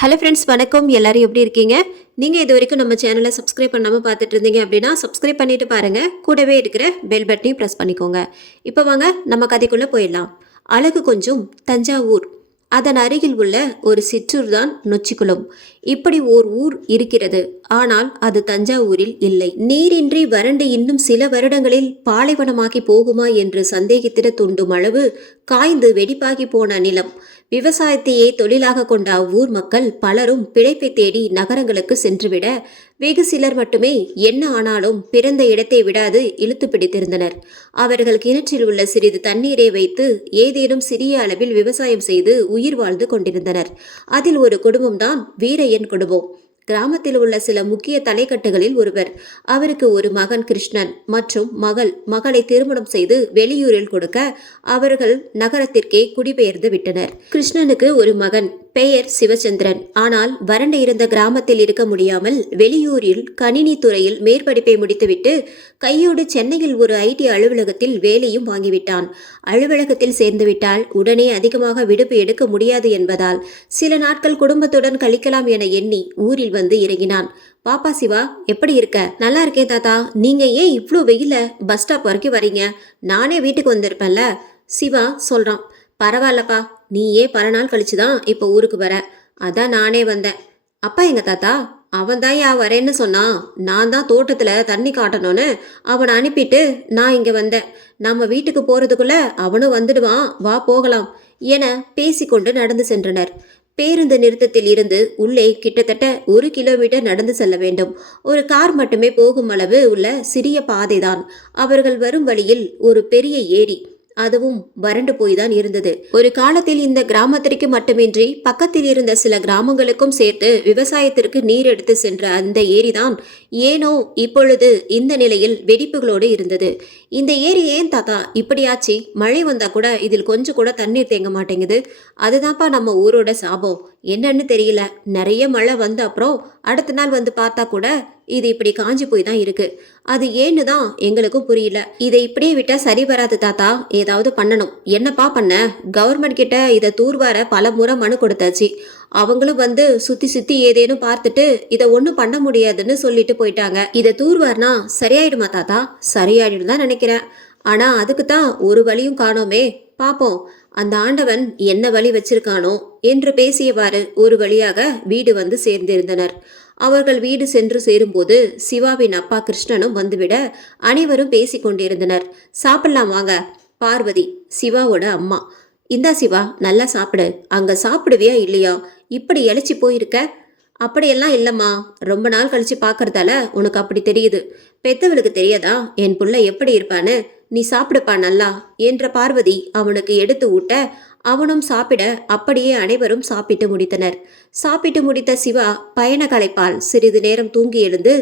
Hello friends, வணக்கம். எல்லாரும் எப்படி இருக்கீங்க? நீங்கள் இது வரைக்கும் நம்ம சேனலை சப்ஸ்கிரைப் பண்ணாமல் பார்த்துட்டு இருந்தீங்க அப்படின்னா சப்ஸ்கிரைப் பண்ணிட்டு பாருங்கள். கூடவே இருக்கிற பெல் பட்டனையும் ப்ரெஸ் பண்ணிக்கோங்க. இப்போ வாங்க நம்ம கதைக்குள்ளே போயிடலாம். அழகு கொஞ்சம் தஞ்சாவூர். அதன் அருகில் உள்ள ஒரு சிற்றூர் தான் நொச்சிக்குளம். இப்படி ஓர் ஊர் இருக்கிறது. ஆனால் அது தஞ்சாவூரில் இல்லை. நீரின்றி வறண்டு இன்னும் சில வருடங்களில் பாலைவனமாகி போகுமா என்று சந்தேகித்திட தூண்டும் அளவு காய்ந்து வெடிப்பாகி போன நிலம். விவசாயத்தையே தொழிலாக கொண்ட அவ்வூர் மக்கள் பலரும் பிழைப்பை தேடி நகரங்களுக்கு சென்றுவிட, வெகு சிலர் மட்டுமே என்ன ஆனாலும் பிறந்த இடத்தை விடாது இழுத்து பிடித்திருந்தனர். அவர்கள் கிணற்றில் உள்ள சிறிது தண்ணீரை வைத்து ஏதேனும் சிறிய அளவில் விவசாயம் செய்து உயிர் வாழ்ந்து கொண்டிருந்தனர். அதில் ஒரு குடும்பம்தான் வீரையன் குடும்பம். கிராமத்தில் உள்ள சில முக்கிய தலைக்கட்டுகளில் ஒருவர். அவருக்கு ஒரு மகன் கிருஷ்ணன் மற்றும் மகளை திருமணம் செய்து வெளியூரில் கொடுக்க அவர்கள் நகரத்திற்கே குடிபெயர்ந்து விட்டனர். கிருஷ்ணனுக்கு ஒரு மகன், பெயர் சிவச்சந்திரன். ஆனால் வறண்டு இருந்த கிராமத்தில் இருக்க முடியாமல் வெளியூரில் கணினி துறையில் மேற்படிப்பை முடித்துவிட்டு கையோடு சென்னையில் ஒரு ஐடி அலுவலகத்தில் வேலையும் வாங்கிவிட்டான். அலுவலகத்தில் சேர்ந்துவிட்டால் உடனே அதிகமாக விடுப்பு எடுக்க முடியாது என்பதால் சில நாட்கள் குடும்பத்துடன் கழிக்கலாம் என எண்ணி ஊரில் வந்து இறங்கினான். பாப்பா சிவா, எப்படி இருக்க? நல்லா இருக்கேன் தாத்தா. நீங்க ஏன் இவ்வளோ வெயில பஸ் ஸ்டாப் வரைக்கும் வரீங்க? நானே வீட்டுக்கு வந்திருப்பேன்ல. சிவா சொல்றான். பரவாயில்லப்பா, நீயே பல நாள் கழிச்சுதான் இப்போ ஊருக்கு வர, அதான் நானே வந்தேன். அப்பா எங்க தாத்தா? அவன் தான் வரேன்னு சொன்னான். நான் தான் தோட்டத்துல தண்ணி காட்டணும்னு அவனை அனுப்பிட்டு நான் இங்க வந்தேன். நம்ம வீட்டுக்கு போறதுக்குள்ள அவனும் வந்துடுவான், வா போகலாம் என பேசிக்கொண்டு நடந்து சென்றனர். பேருந்து நிறுத்தத்தில் இருந்து உள்ளே கிட்டத்தட்ட 1 கிலோமீட்டர் நடந்து செல்ல வேண்டும். ஒரு கார் மட்டுமே போகும் அளவு உள்ள சிறிய பாதைதான். அவர்கள் வரும் வழியில் ஒரு பெரிய ஏரி, அதுவும் வறண்டு போய்தான் இருந்தது. ஒரு காலத்தில் இந்த கிராமத்திற்கு மட்டுமின்றி பக்கத்தில் இருந்த சில கிராமங்களுக்கும் சேர்த்து விவசாயத்திற்கு நீர் எடுத்து சென்ற அந்த ஏரிதான் ஏனோ இப்பொழுது இந்த நிலையில் வெடிப்புகளோடு இருந்தது. இந்த ஏரி ஏன் தாத்தா இப்படியாச்சு? மழை வந்தா கூட இதில் கொஞ்சம் கூட தண்ணீர் தேங்க மாட்டேங்குது. அதுதான்ப்பா நம்ம ஊரோட சாபம். என்னன்னு தெரியல. நிறைய மழை வந்து அப்புறம் அடுத்த நாள் வந்து பார்த்தா கூட இது இப்படி காஞ்சி போய் தான் இருக்கு. அது ஏன்னு தான் எங்களுக்கும் புரியல. இதை இப்படியே விட்டா சரி வராது தாத்தா, ஏதாவது பண்ணணும். என்னப்பா பண்ண? கவர்மெண்ட் கிட்ட இதை தூர்வார பல முறை மனு கொடுத்தாச்சு. அவங்களும் வந்து சுத்தி சுத்தி ஏதேனும் பார்த்துட்டு இதை ஒன்றும் பண்ண முடியாதுன்னு சொல்லிட்டு போயிட்டாங்க. இதை தூர்வார்னா சரியாயிடுமா தாத்தா? சரியாயிடும் தான் நினைக்கிறேன். ஆனா அதுக்கு தான் ஒரு வழியும் காணோமே. பாப்போம் அந்த ஆண்டவன் என்ன வழி வச்சிருக்கானோ என்று பேசியவாறு ஒரு வழியாக வீடு வந்து சேர்ந்திருந்தனர். அவர்கள் வீடு சென்று சேரும்போது சிவாவின் அப்பா கிருஷ்ணனும் வந்துவிட அனைவரும் பேசி கொண்டிருந்தனர். சாப்பிடலாம் வாங்க. பார்வதி, சிவாவோட அம்மா. இந்தா சிவா, நல்லா சாப்பிடு. அங்க சாப்பிடுவியா இல்லையா? இப்படி இழைச்சி போயிருக்க? அப்படியெல்லாம் இல்லம்மா, ரொம்ப நாள் கழிச்சு பாக்குறதால உனக்கு அப்படி தெரியுது. பெத்தவளுக்கு தெரியாதா என் புள்ள எப்படி இருப்பான்னு? நீ சாப்பிடுப்பா நல்லா என்ற பார்வதி அவனுக்கு எடுத்து ஊட்ட அவனும் சாப்பிட அப்படியே அனைவரும் சாப்பிட்டு முடித்தனர். சாப்பிட்டு முடித்த சிவா பயண களைப்பால் சிறிது நேரம் தூங்கி எழுந்து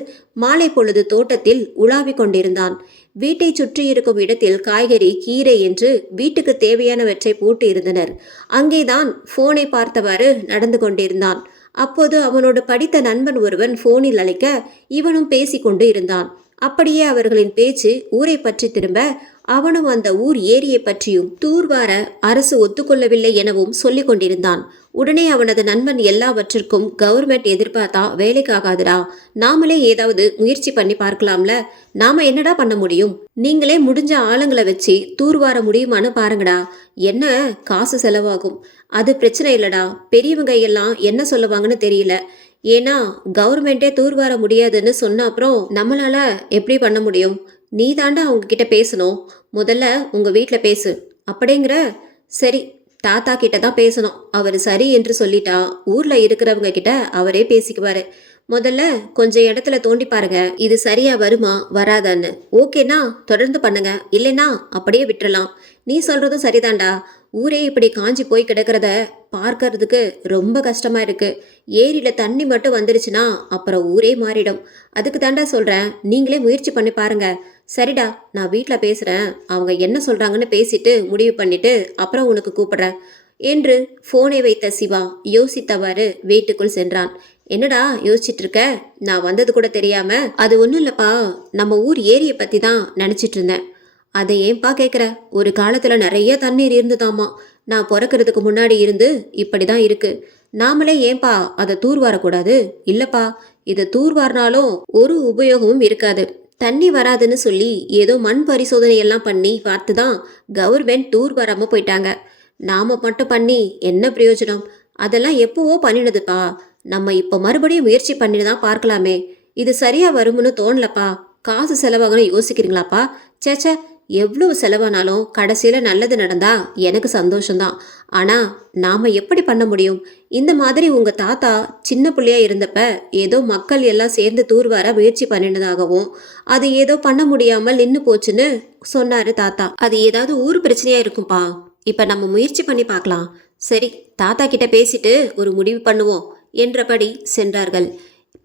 மாலை பொழுது தோட்டத்தில் உலாவிக் கொண்டிருந்தான். வீட்டை சுற்றி இருக்கும் இடத்தில் காய்கறி, கீரை என்று வீட்டுக்கு தேவையானவற்றை போட்டு இருந்தனர். அங்கேதான் போனை பார்த்தவாறு நடந்து கொண்டிருந்தான். அப்போது அவனோடு படித்த நண்பன் ஒருவன் போனில் அழைக்க இவனும் பேசிக்கொண்டு இருந்தான். அப்படியே அவர்களின் பேச்சு ஊரை பற்றி திரும்ப அவனும் அந்த ஊர் ஏரியை பற்றியும் தூர்வார அரசு ஒத்துக்கொள்ளவில்லை எனவும் சொல்லிக் கொண்டிருந்தான். உடனே அவனது நண்பன் எல்லாவற்றிற்கும் கவர்மெண்ட் எதிர்பார்த்தா வேலைக்காகாதுடா, நாமளே ஏதாவது முயற்சி பண்ணி பார்க்கலாம்ல. நாம என்னடா பண்ண முடியும்? நீங்களே முடிஞ்ச ஆளுங்களை வச்சு தூர்வார முடியுமான்னு பாருங்கடா. என்ன காசு செலவாகும், அது பிரச்சனை இல்லடா. பெரியவங்க எல்லாம் என்ன சொல்லுவாங்கன்னு தெரியல. ஏன்னா கவர்மெண்டே தூர்வார முடியாதுன்னு சொன்ன அப்புறம் நம்மளால எப்படி பண்ண முடியும்? நீ தாண்டா அவங்க கிட்ட பேசணும். முதல்ல உங்க வீட்டில் பேசு. அப்படிங்கிற? சரி, தாத்தா கிட்ட தான் பேசணும். அவர் சரி என்று சொல்லிட்டா ஊர்ல இருக்கிறவங்க கிட்ட அவரே பேசிக்குவாரு. முதல்ல கொஞ்சம் இடத்துல தோண்டி பாருங்க, இது சரியா வருமா வராதான்னு. ஓகேனா தொடர்ந்து பண்ணுங்க, இல்லைன்னா அப்படியே விட்டுறலாம். நீ சொல்றதும் சரிதான்டா. ஊரே இப்படி காஞ்சி போய் கிடக்கிறத பார்க்கறதுக்கு ரொம்ப கஷ்டமா இருக்கு. ஏரியில தண்ணி மட்டும் வந்துருச்சுன்னா அப்புறம் ஊரே மாறிடும். அதுக்கு தாண்டா சொல்றேன், நீங்களே முயற்சி பண்ணி பாருங்க. சரிடா, நான் வீட்டில் பேசுறேன். அவங்க என்ன சொல்றாங்கன்னு பேசிட்டு முடிவு பண்ணிட்டு அப்புறம் உனக்கு கூப்பிடுறேன் என்று போனை வைத்த சிவா யோசித்தவாறு வீட்டுக்குள் சென்றான். என்னடா யோசிச்சுட்டு இருக்க? நான் வந்தது கூட தெரியாம? அது ஒன்றும் இல்லப்பா, நம்ம ஊர் ஏரியை பத்தி தான் நினைச்சிட்டு இருந்தேன். அதை ஏன்பா கேட்குற? ஒரு காலத்தில் நிறைய தண்ணீர் இருந்ததாமா. நான் பிறக்கிறதுக்கு முன்னாடி இருந்து இப்படி தான் இருக்கு. நாமளே ஏன்பா அதை தூர்வாரக்கூடாது? இல்லப்பா, இதை தூர்வாரினாலும் ஒரு உபயோகமும் இருக்காது. தண்ணி வராதுன்னு சொல்லி ஏதோ மண் பரிசோதனை எல்லாம் பண்ணி பார்த்து தான் கவர்மெண்ட் டூர் வராமல் போயிட்டாங்க. நாம மட்டும் பண்ணி என்ன பிரயோஜனம்? அதெல்லாம் எப்போவோ பண்ணினதுப்பா. நம்ம இப்போ மறுபடியும் முயற்சி பண்ணி தான் பார்க்கலாமே. இது சரியா வரும்னு தோணலப்பா. காசு செலவாகணும் யோசிக்கிறீங்களாப்பா? சேச்சே, எவ்வளவு செலவானாலும் கடைசியில் நல்லது நடந்தா எனக்கு சந்தோஷம்தான். ஆனால் நாம் எப்படி பண்ண முடியும்? இந்த மாதிரி உங்கள் தாத்தா சின்ன பிள்ளையா இருந்தப்ப ஏதோ மக்கள் எல்லாம் சேர்ந்து தூர்வார முயற்சி பண்ணினதாகவும் அது ஏதோ பண்ண முடியாமல் நின்று போச்சுன்னு சொன்னார் தாத்தா. அது ஏதாவது ஊர் பிரச்சனையாக இருக்கும்பா. இப்போ நம்ம முயற்சி பண்ணி பார்க்கலாம். சரி, தாத்தா கிட்ட பேசிட்டு ஒரு முடிவு பண்ணுவோம் என்றபடி சென்றார்கள்.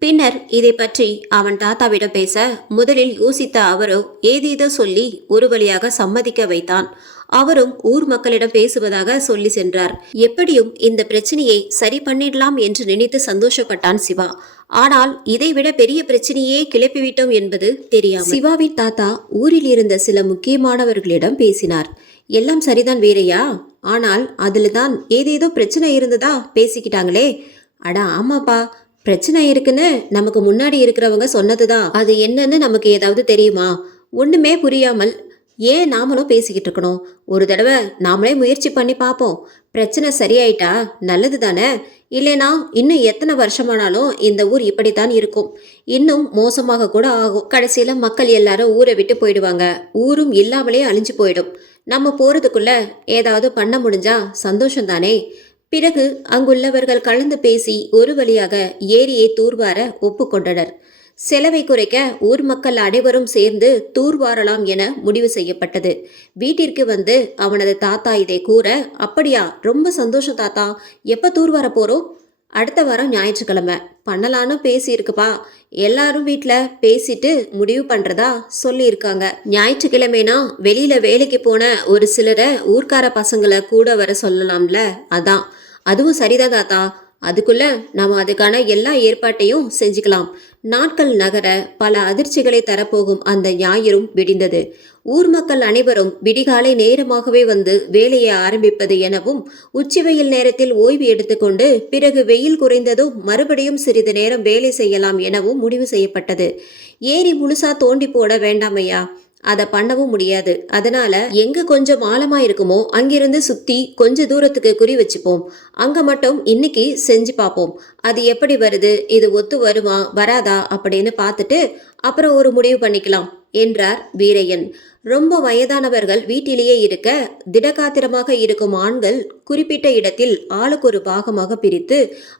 பின்னர் இதை பற்றி அவன் தாத்தாவிடம் பேச முதலில் யோசித்த அவரோ ஏதேதோ சொல்லி ஒரு வழியாக சம்மதிக்க வைத்தான். அவரும் ஊர் மக்களிடம் பேசுவதாக சொல்லி சென்றார். எப்படியும் இந்த பிரச்சனையை சரி பண்ணிடலாம் என்று நினைத்து சந்தோஷப்பட்டான் சிவா. ஆனால் இதைவிட பெரிய பிரச்சனையே கிளப்பிவிட்டோம் என்பது தெரியாமல் சிவாவின் தாத்தா ஊரில் இருந்த சில முக்கியமானவர்களிடம் பேசினார். எல்லாம் சரிதான் வீரையா, ஆனால் அதுல தான் ஏதேதோ பிரச்சனை இருந்ததா பேசிக்கிட்டாங்களே. அட ஆமாப்பா, பிரச்சனை இருக்குன்னு நமக்கு முன்னாடி இருக்கிறவங்க சொன்னதுதான். அது என்னன்னு நமக்கு ஏதாவது தெரியுமா? ஒண்ணுமே புரியாமல் ஏன் நாமளும் பேசிக்கிட்டு இருக்கணும்? ஒரு தடவை நாமளே முயற்சி பண்ணி பார்ப்போம். பிரச்சனை சரியாயிட்டா நல்லது தானே? இல்லைனா இன்னும் எத்தனை வருஷமானாலும் இந்த ஊர் இப்படித்தான் இருக்கும். இன்னும் மோசமாக கூட ஆகும். கடைசியில மக்கள் எல்லாரும் ஊரை விட்டு போயிடுவாங்க. ஊரும் இல்லாமலே அழிஞ்சு போயிடும். நம்ம போறதுக்குள்ள ஏதாவது பண்ண முடிஞ்சா சந்தோஷம் தானே? பிறகு அங்குள்ளவர்கள் கலந்து பேசி ஒரு வழியாக ஏரியை தூர்வார ஒப்புக்கொண்டனர். செலவை குறைக்க ஊர் மக்கள் அனைவரும் சேர்ந்து தூர்வாரலாம் என முடிவு செய்யப்பட்டது. வீட்டிற்கு வந்து அவனது தாத்தா இதை கூற, அப்படியா, ரொம்ப சந்தோஷம் தாத்தா. எப்ப தூர்வார போறோம்? அடுத்த வாரம் ஞாயிற்றுக்கிழமை பண்ணலான்னு பேசியிருக்குப்பா. எல்லாரும் வீட்டில் பேசிட்டு முடிவு பண்ணுறதா சொல்லியிருக்காங்க. ஞாயிற்றுக்கிழமைனா வெளியில் வேலைக்கு போன ஒரு சிலரை ஊர்க்கார பசங்களை கூட வர சொல்லலாம்ல, அதான். அதுவும் சரிதான் தாத்தா. அதுக்குள்ள நாம் அதுக்கான எல்லா ஏற்பாட்டையும் செஞ்சுக்கலாம். நாட்கள் நகர பல அதிர்ச்சிகளை தரப்போகும் அந்த ஞாயிறும் விடிந்தது. ஊர் மக்கள் அனைவரும் விடிகாலை நேரமாகவே வந்து வேலையை ஆரம்பிப்பது எனவும் உச்சிவெயில் நேரத்தில் ஓய்வு எடுத்துக்கொண்டு பிறகு வெயில் குறைந்ததும் மறுபடியும் சிறிது நேரம் வேலை செய்யலாம் எனவும் முடிவு செய்யப்பட்டது. ஏரி முழுசா தோண்டி போட வேண்டாமையா, அதை பண்ணவும் முடியாது. அதனால எங்க கொஞ்சம் ஆழமா இருக்குமோ அங்கிருந்து சுத்தி கொஞ்ச தூரத்துக்கு குறி வச்சுப்போம். அங்க மட்டும் இன்னைக்கு செஞ்சு பார்ப்போம். அது எப்படி வருது, இது ஒத்து வருமா வராதா அப்படின்னு பார்த்துட்டு அப்புறம் ஒரு முடிவு பண்ணிக்கலாம் என்றார் வீரையன். ரொம்ப வயதானவர்கள் வீட்டிலேயே இருக்க திடகாத்திரமாக இருக்கும் ஆண்கள் குறிப்பிட்ட இடத்தில் ஆளுக்கு ஒரு பாகமாக பிரித்து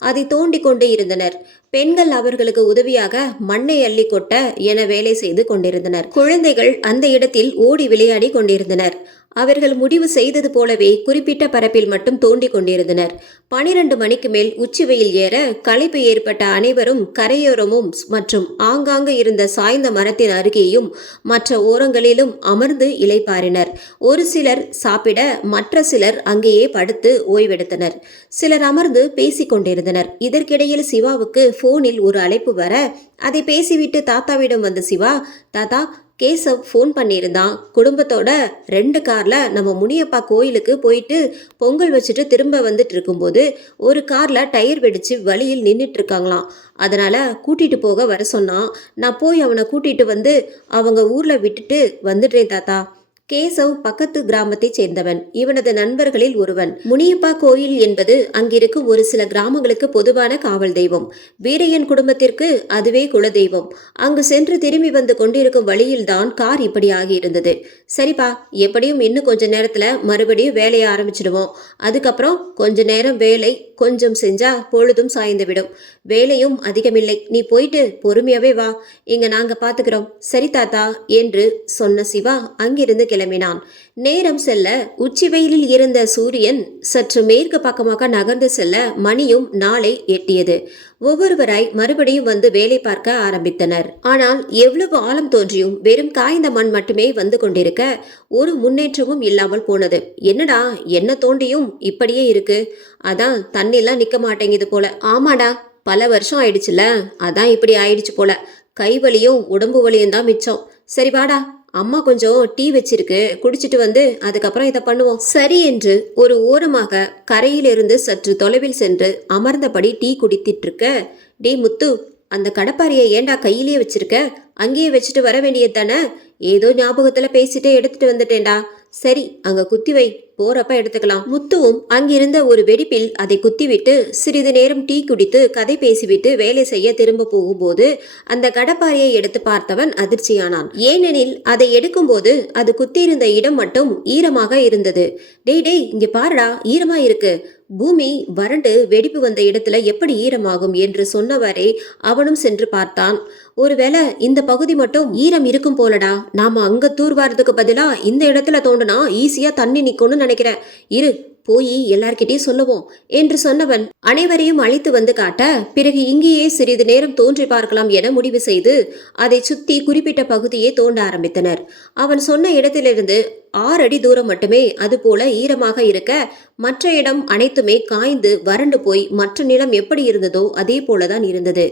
அதை தோண்டி கொண்டு இருந்தனர். பெண்கள் அவர்களுக்கு உதவியாக மண்ணை அள்ளி கொட்ட என வேலை செய்து கொண்டிருந்தனர். குழந்தைகள் அந்த இடத்தில் ஓடி விளையாடி கொண்டிருந்தனர். அவர்கள் முடிவு செய்தது போலவே குறிப்பிட்ட பரப்பில் மட்டும் தோண்டி கொண்டிருந்தனர். 12 மணிக்கு மேல் உச்சி வெயில் ஏற களைப்பு ஏற்பட்ட அனைவரும் கரையோரமும் மற்றும் ஆங்காங்கு இருந்த சாய்ந்த மரத்தின் அருகேயும் மற்ற ஓரங்களிலும் அமர்ந்து இளைப்பாறினர். ஒரு சிலர் சாப்பிட, மற்ற சிலர் அங்கேயே படுத்து ஓய்வெடுத்தனர். சிலர் அமர்ந்து பேசிக் கொண்டிருந்தனர். இதற்கிடையில் சிவாவுக்கு போனில் ஒரு அழைப்பு வர அதை பேசிவிட்டு தாத்தாவிடம் வந்த சிவா, தாத்தா, கேசவ் ஃபோன் பண்ணியிருந்தான். குடும்பத்தோட 2 கார்ல நம்ம முனியப்பா கோயிலுக்கு போயிட்டு பொங்கல் வச்சுட்டு திரும்ப வந்துட்டு இருக்கும்போது ஒரு கார்ல டயர் வெடிச்சு வழியில் நின்றுட்டு இருக்காங்களாம். அதனால கூட்டிட்டு போக வர சொன்னான். நான் போய் அவனை கூட்டிட்டு வந்து அவங்க ஊர்ல விட்டுட்டு வந்துடுறேன் தாத்தா. கேசவ் பக்கத்து கிராமத்தை சேர்ந்தவன். இவனது நண்பர்களில் ஒருவன். முனியப்பா கோயில் என்பது அங்கிருக்கும் ஒரு சில கிராமங்களுக்கு பொதுவான காவல் தெய்வம். வீரையன் குடும்பத்திற்கு அதுவே குலதெய்வம். அங்கு சென்று திரும்பி வந்து கொண்டிருக்கும் வழியில்தான் கார் இப்படி ஆகியிருந்தது. சரிப்பா, எப்படியும் இன்னும் கொஞ்ச நேரத்துல மறுபடியும் வேலையை ஆரம்பிச்சிடுவோம். அதுக்கப்புறம் கொஞ்ச நேரம் வேலை கொஞ்சம் செஞ்சா பொழுதும் சாய்ந்து விடும். வேலையும் அதிகமில்லை. நீ போயிட்டு பொறுமையாவே வா, இங்க நாங்க பாத்துக்கிறோம். சரி தாத்தா என்று சொன்ன சிவா அங்கிருந்து கிளம்பினான். நேரம் செல்ல உச்சி வெயிலில் இருந்த சூரியன் சற்று மேற்கு பக்கமாக நகர்ந்து செல்ல மணியும் நாளை எட்டியது. ஒவ்வொருவராய் மறுபடியும் வந்து வேலை பார்க்க ஆரம்பித்தனர். ஆனால் எவ்வளவு ஆழம் தோன்றியும் வெறும் காய்ந்த மண் மட்டுமே வந்து கொண்டிருக்க ஒரு முன்னேற்றமும் இல்லாமல் போனது. என்னடா, என்ன தோண்டியும் இப்படியே இருக்கு. அதான் தண்ணிலாம் நிக்க மாட்டேங்குது போல. ஆமாடா, பல வருஷம் ஆயிடுச்சுல, அதான் இப்படி ஆயிடுச்சு போல. கை வலியும் உடம்பு வலியும் தான் மிச்சம். சரி வாடா, அம்மா கொஞ்சம் டீ வச்சிருக்கு, குடிச்சிட்டு வந்து அதுக்கப்புறம் இதை பண்ணுவோம். சரி என்று ஒரு ஓரமாக கரையிலிருந்து சற்று தொலைவில் சென்று அமர்ந்தபடி டீ குடித்திட்டு இருக்க, டே முத்து, அந்த கடப்பாரியை ஏண்டா கையிலேயே வச்சிருக்க? அங்கேயே வச்சுட்டு வர வேண்டியது தானே? ஏதோ ஞாபகத்துல பேசிட்டே எடுத்துட்டு வந்துட்டேன்டா. சரி, அங்க குத்தி வை, போறப்ப எடுத்துக்கலாம். முத்துவும் அங்கிருந்த ஒரு வெடிப்பில் அதை குத்திவிட்டு சிறிது நேரம் டீ குடித்து கதை பேசிவிட்டு வேலை செய்ய திரும்ப போகும்போது அந்த கடப்பாரியை எடுத்து பார்த்தவன் அதிர்ச்சியானான். ஏனெனில் அதை எடுக்கும்போது அது குத்தியிருந்த இடம் மட்டும் ஈரமாக இருந்தது. டேய் டேய், இங்க பாருடா, ஈரமா இருக்கு. பூமி வறண்டு வெடிப்பு வந்த இடத்துல எப்படி ஈரமாகும் என்று சொன்னவரே அவனும் சென்று பார்த்தான். ஒருவேளை இந்த பகுதி மட்டும் ஈரம் இருக்கும் போலடா. நாம அங்க தூர்வாரத்துக்கு பதிலா இந்த இடத்துல தோண்டுனா ஈஸியா தண்ணி நிக்கும்னு நினைக்கிறேன். இரு, போய் எல்லார்கிட்டயும் சொல்லுவோம் என்று சொன்னவன் அனைவரையும் அழைத்து வந்து காட்ட, பிறகு இங்கேயே சிறிது நேரம் தோன்றி பார்க்கலாம் என முடிவு செய்து அதை சுத்தி குறிப்பிட்ட பகுதியை தோண்ட ஆரம்பித்தனர். அவன் சொன்ன இடத்திலிருந்து 6 அடி தூரம் மட்டுமே அது போல ஈரமாக இருக்க, மற்ற இடம் அனைத்துமே காய்ந்து வறண்டு போய் மற்ற நிலம் எப்படி இருந்ததோ அதே போலதான் இருந்தது.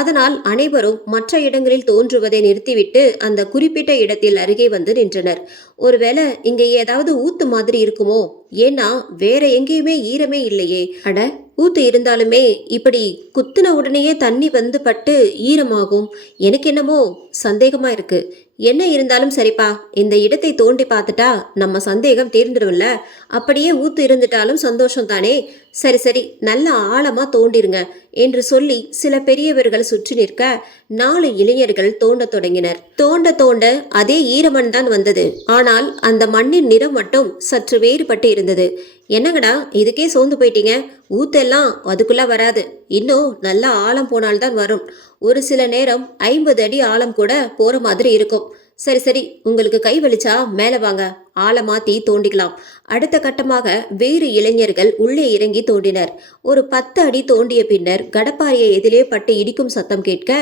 அதனால் அனைவரும் மற்ற இடங்களில் தோன்றுவதை நிறுத்திவிட்டு அந்த குறிப்பிட்ட இடத்தில் அருகே வந்து நின்றனர். ஒருவேளை இங்க ஏதாவது ஊத்து மாதிரி இருக்குமோ? ஏன்னா வேற எங்கேயுமே ஈரமே இல்லையே. அட, ஊத்து இருந்தாலுமே இப்படி குத்துன உடனேயே தண்ணி வந்து பட்டு ஈரமாகும். எனக்கு என்னமோ சந்தேகமா இருக்கு. என்ன இருந்தாலும் சரிப்பா, இந்த இடத்தை தோண்டி பார்த்துட்டா நம்ம சந்தேகம் தீர்ந்துடும்ல. அப்படியே ஊத்து இருந்துட்டாலும் சந்தோஷம் தானே. சரி சரி, நல்ல ஆழமா தோண்டிருங்க என்று சொல்லி சில பெரியவர்கள் சுற்றி நிற்க 4 இளைஞர்கள் தோண்ட தொடங்கினர். தோண்ட தோண்ட அதே ஈரமண் தான் வந்தது. ஆனால் அந்த மண்ணின் நிறம் மட்டும் சற்று வேறுபட்டு இருந்தது. என்னங்கடா, இதுக்கே சோர்ந்து போயிட்டீங்க? ஊத்தெல்லாம் அதுக்குள்ள வராது, இன்னும் நல்லா ஆழம் போனால்தான் வரும். ஒரு சில நேரம் 50 அடி ஆழம் கூட போற மாதிரி இருக்கும். சரி சரி, உங்களுக்கு கை வலிச்சா மேலே வாங்க, ஆளை மாத்தி தோண்டிக்கலாம். அடுத்த கட்டமாக வேறு இளைஞர்கள் உள்ளே இறங்கி தோண்டினர். ஒரு 10 அடி தோண்டிய பின்னர் கடப்பாரியை எதிலே பட்டு இடிக்கும் சத்தம் கேட்க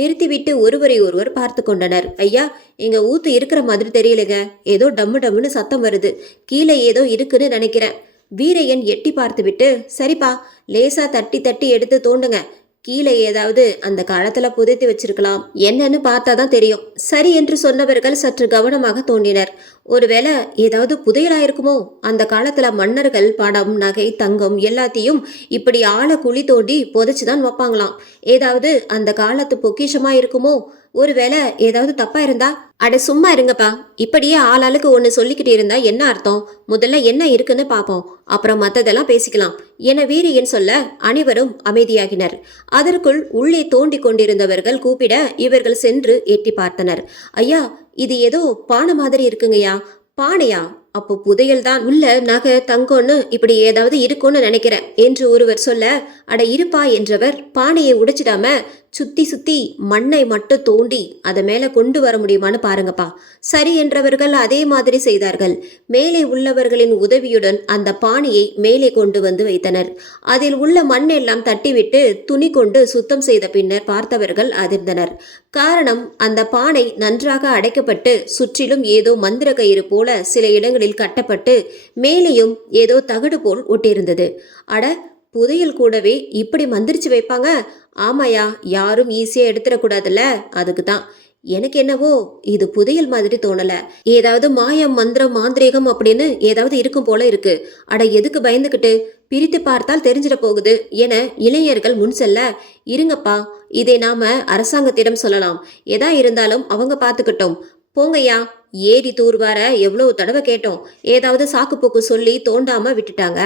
நிறுத்திவிட்டு ஒருவரை ஒருவர் பார்த்து கொண்டனர். ஐயா, இங்க ஊத்து இருக்கிற மாதிரி தெரியலங்க, ஏதோ டம்மு டம்முன்னு சத்தம் வருது, கீழே ஏதோ இருக்குன்னு நினைக்கிறேன். வீரையன் எட்டி பார்த்துவிட்டு, சரிப்பா, லேசா தட்டி தட்டி எடுத்து தோண்டுங்க, கீழே ஏதாவது அந்த காலத்துல புதைத்து வச்சிருக்கலாம், என்னன்னு பார்த்தாதான் தெரியும். சரி என்று சொன்னவர்கள் சற்று கவனமாக தோண்டினர். ஒருவேளை ஏதாவது புதையலாயிருக்குமோ? அந்த காலத்துல மன்னர்கள் பணம், நகை, தங்கம் எல்லாத்தையும் இப்படி ஆழ குழி தோண்டி புதைச்சுதான் வைப்பாங்களாம். ஏதாவது அந்த காலத்து பொக்கிஷமா இருக்குமோ? ஒருவேளை ஏதாவது தப்பா இருந்தா? அட சும்மா இருங்கப்பா, இப்படியே ஆளாளுக்கு ஒன்று சொல்லிக்கிட்டு இருந்தா என்ன அர்த்தம்? முதல்ல என்ன இருக்குன்னு பார்ப்போம், அப்புறம் மற்றதெல்லாம் பேசிக்கலாம் என வீரியன் சொல்ல அனைவரும் அமைதியாகினர். அதற்குள் உள்ளே தோண்டி கொண்டிருந்தவர்கள் கூப்பிட இவர்கள் சென்று எட்டி பார்த்தனர். ஐயா, இது ஏதோ பானை மாதிரி இருக்குங்கய்யா. பானையா? அப்போ புதையல் தான். உள்ள நகை, தங்கம்னு இப்படி ஏதாவது இருக்கும்னு நினைக்கிறேன் என்று ஒருவர் சொல்ல, அட இருப்பா என்றவர் பானையை உடைச்சிடாம சுத்தி சுத்தி மண்ணை மட்டும் தோண்டி அதை மேல கொண்டு வர முடியுமான்னு பாருங்கப்பா. சரி என்றவர்கள் அதே மாதிரி செய்தார்கள். மேலே உள்ளவர்களின் உதவியுடன் அந்த பானையை மேலே கொண்டு வந்து வைத்தனர். அதில் உள்ள மண்ணெல்லாம் தட்டிவிட்டு துணி கொண்டு சுத்தம் செய்த பின்னர் பார்த்தவர்கள் அதிர்ந்தனர். காரணம், அந்த பானை நன்றாக அடைக்கப்பட்டு சுற்றிலும் ஏதோ மந்திர கயிறு போல சில இடங்களில் கட்டப்பட்டு மேலேயும் ஏதோ தகடு போல் ஒட்டியிருந்தது. அட, புதையல் கூடவே இப்படி மந்திரிச்சு வைப்பாங்க? ஆமாயா, யாரும் ஈஸியா எடுத்துடக்கூடாதுல்ல, அதுக்கு தான். எனக்கு என்னவோ இது புதையல் மாதிரி தோணல. ஏதாவது மாயம், மந்திரம், மாந்திரீகம் அப்படின்னு ஏதாவது இருக்கும் போல இருக்கு. அட, எதுக்கு பயந்துக்கிட்டு? பிரித்து பார்த்தால் தெரிஞ்சிட போகுது என இளைஞர்கள் முன் செல்ல, இருங்கப்பா, இதை நாம அரசாங்கத்திடம் சொல்லலாம், எதா இருந்தாலும் அவங்க பார்த்துக்கிட்டோம், போங்கய்யா. ஏரி தூர்வார எவ்வளவு தடவை கேட்டோம், ஏதாவது சாக்கு போக்கு சொல்லி தோண்டாம விட்டுட்டாங்க.